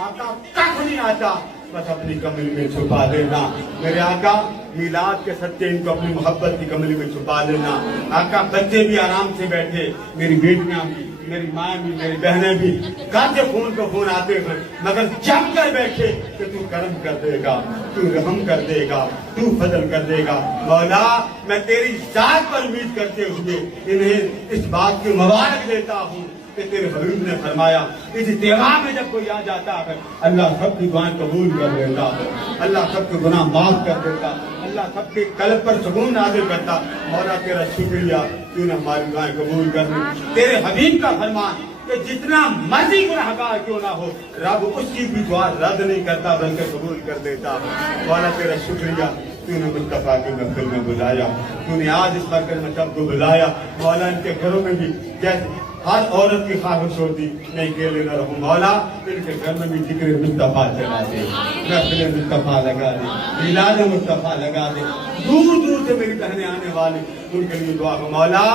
آقا کچھ نہیں آتا, بس اپنی کملی میں چھپا لینا. میرے آقا میلاد کے سچے ان کو اپنی محبت کی کملی میں چھپا لینا. آقا بچے بھی آرام سے بیٹھے, میری بیٹیاں بھی, میری ماں بھی, میری بہنیں بھی, گھر سے فون کو فون آتے ہیں, مگر جم کر بیٹھے کہ تو کرم کر دے گا, تو رحم کر دے گا, تو فضل کر دے گا. مولا میں تیری ذات پر امید کرتے ہوئے انہیں اس بات کی مبارک دیتا ہوں کہ تیرے حبیب نے فرمایا اس اجتماع میں جب کوئی آ جاتا ہے اللہ سب کی دعائیں قبول کر دیتا ہے, اللہ سب کے گناہ معاف کر دیتا, اللہ سب کے قلب پر سکون نازل کرتا. مولا تیرا شکریہ, تو نے ہماری دعائیں قبول کر دی. تیرے حبیب کا فرمان کہ جتنا مرضی گناہگار کیوں نہ ہو, رب اس کی بھی دعا رد نہیں کرتا بلکہ قبول کر دیتا. مولا تیرا شکریہ, تو نے مصطفیٰ کی محفل میں بلایا, تو نے آج اس مرکز میں سب کو بلایا. مولا ان کے گھروں میں بھی جیسے ہر عورت کی خواہش ہوتی میں اکیلے نہ رہوں, مولا ان کے گھر میں بھی ذکر مصطفیٰ چلا دے, محفل مصطفیٰ لگا دے, میلاد مصطفیٰ لگا دے. دور دور سے میری بہنیں آنے والی, ان کے لیے دعا ہو مولا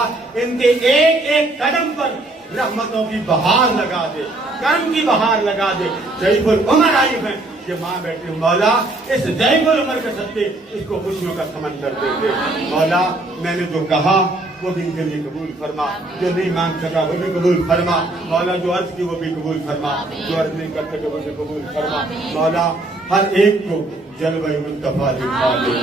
ان کے ایک ایک قدم پر رحمتوں کی بہار لگا دے, کرم کی بہار لگا دے. ضعیف العمر آئی ہیں, یہ ماں بیٹھی ہوں, مولا اس ضعیف العمر کے صدقے اس کو خوشیوں کا سمندر دے دے. مولا میں نے جو کہا وہ بھی ان کے لیے قبول فرما, جو نہیں مانگ سکا وہ بھی قبول فرما. مولا جو عرض کی وہ بھی قبول فرما, جو عرض نہیں کر سکے وہ بھی قبول فرما. مولا ہر ایک کو جلوہ مصطفیٰ دکھا دے,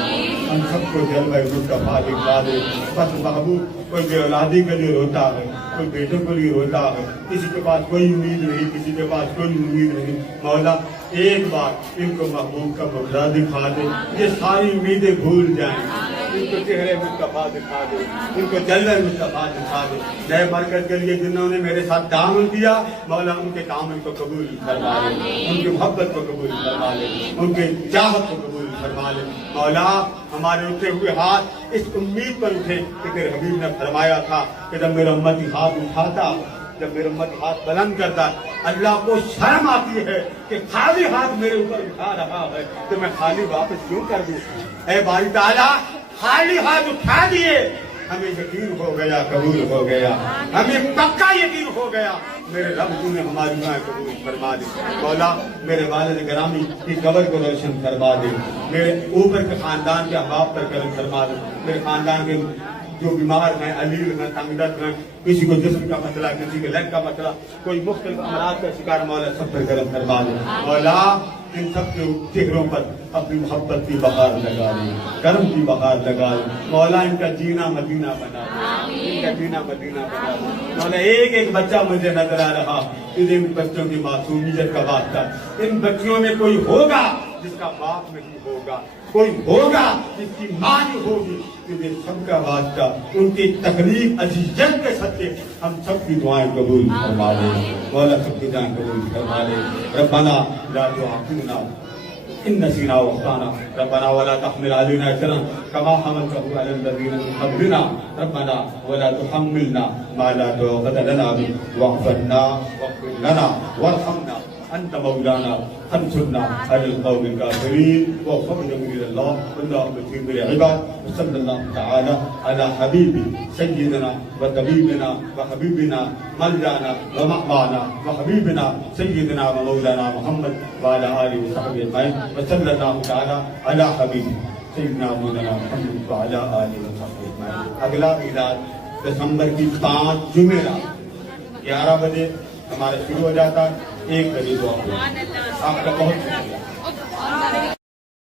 ہم سب کو جلوہ مصطفیٰ دکھا دے. بس محبوب کوئی بے اولادی کے لیے روتا ہے, کوئی بیٹوں کے لیے روتا ہے, کسی کے پاس کوئی امید نہیں, کسی کے پاس کوئی امید نہیں. مولا ایک بار ان کو محبوب کا مظہر دکھا دے, یہ ساری امیدیں بھول جائیں. ان کو چہرے مصطفیٰ دکھا دے, ان کو جلوہ مصطفیٰ دکھا دے. نئے مرکز کے لیے جنہوں نے میرے ساتھ تعامل کیا, مولا ان کے تعامل کو قبول فرما لے, ان کی محبت کو قبول فرما لے, ان کے چاہت کو قبول فرما لے. مولا ہمارے اٹھے ہوئے ہاتھ اس امید پر اٹھے کہ تیرے حبیب نے فرمایا تھا کہ جب میرا امتی ہاتھ اٹھاتا, جب میرا امتی ہاتھ بلند کرتا, اللہ کو شرم آتی ہے کہ خالی ہاتھ میرے اوپر اٹھا رہا ہے تو میں خالی واپس کیوں کر دوں. اے باری تعالیٰ خالی ہاتھ اٹھا دیے, ہمیں یقین ہو گیا, قبول ہو گیا, ہمیں پکا یقین ہو گیا. میرے رب تو نے ہماری دعائیں قبول فرما دی. مولا میرے والد گرامی کی قبر کو روشن فرما دے, میرے اوپر کے خاندان کے احباب پر کرم فرما دے. میرے خاندان کے جو بیمار ہیں, علیل ہیں, تنگدست ہیں, کسی کو جسم کا مسئلہ, کسی کے لیگ کا مسئلہ, کوئی مختلف امراض کا شکار, مولا سب پر کرم فرما دے. مولا ان سب کے چہروں پر اپنی محبت کی بہار لگا دے, کرم کی بہار لگا دے. مولا ان کا جینا مدینہ بنا دے, ان کا جینا مدینہ بنا دے. مولا ایک ایک بچہ مجھے نظر آ رہا, ان بچوں کی معصومیت کا واسطہ, ان بچیوں میں کوئی ہوگا جس کا باپ نہیں ہوگا, کوئی ہوگا جس کی ماں نہیں ہوگی, کیونکہ سب کا واسطہ ان کی تکلیف اذیت کے صدقے ہم سب کی دعائیں قبول فرما لے. مولا سب کی دعائیں قبول فرما لے. ربنا لا تؤاخذنا ان نسينا واخطانا, ربنا ولا تحمل علينا اصرا كما حملته على الذين من قبلنا, ربنا ولا تحملنا ما لا طاقة لنا به واعف عنا واغفر لنا وارحمنا انت مولانا فانصرنا على القوم الكافرين. وفقنا من الله والله بصير بالعباد. وصلى الله تعالى على حبيبي سيدنا وطبيبنا وحبيبنا ملجانا ومأوانا وحبيبنا سيدنا ومولانا محمد وعلى آله وصحبه أجمعين. وصلى الله تعالى على حبيبي سيدنا مولانا محمد وعلى آله وصحبه أجمعين. اگلا میلاد دسمبر کی 5 جمعرات 11 بجے ہمارا شروع ہو جاتا ہے. 1 بجے دعا آپ کا بہت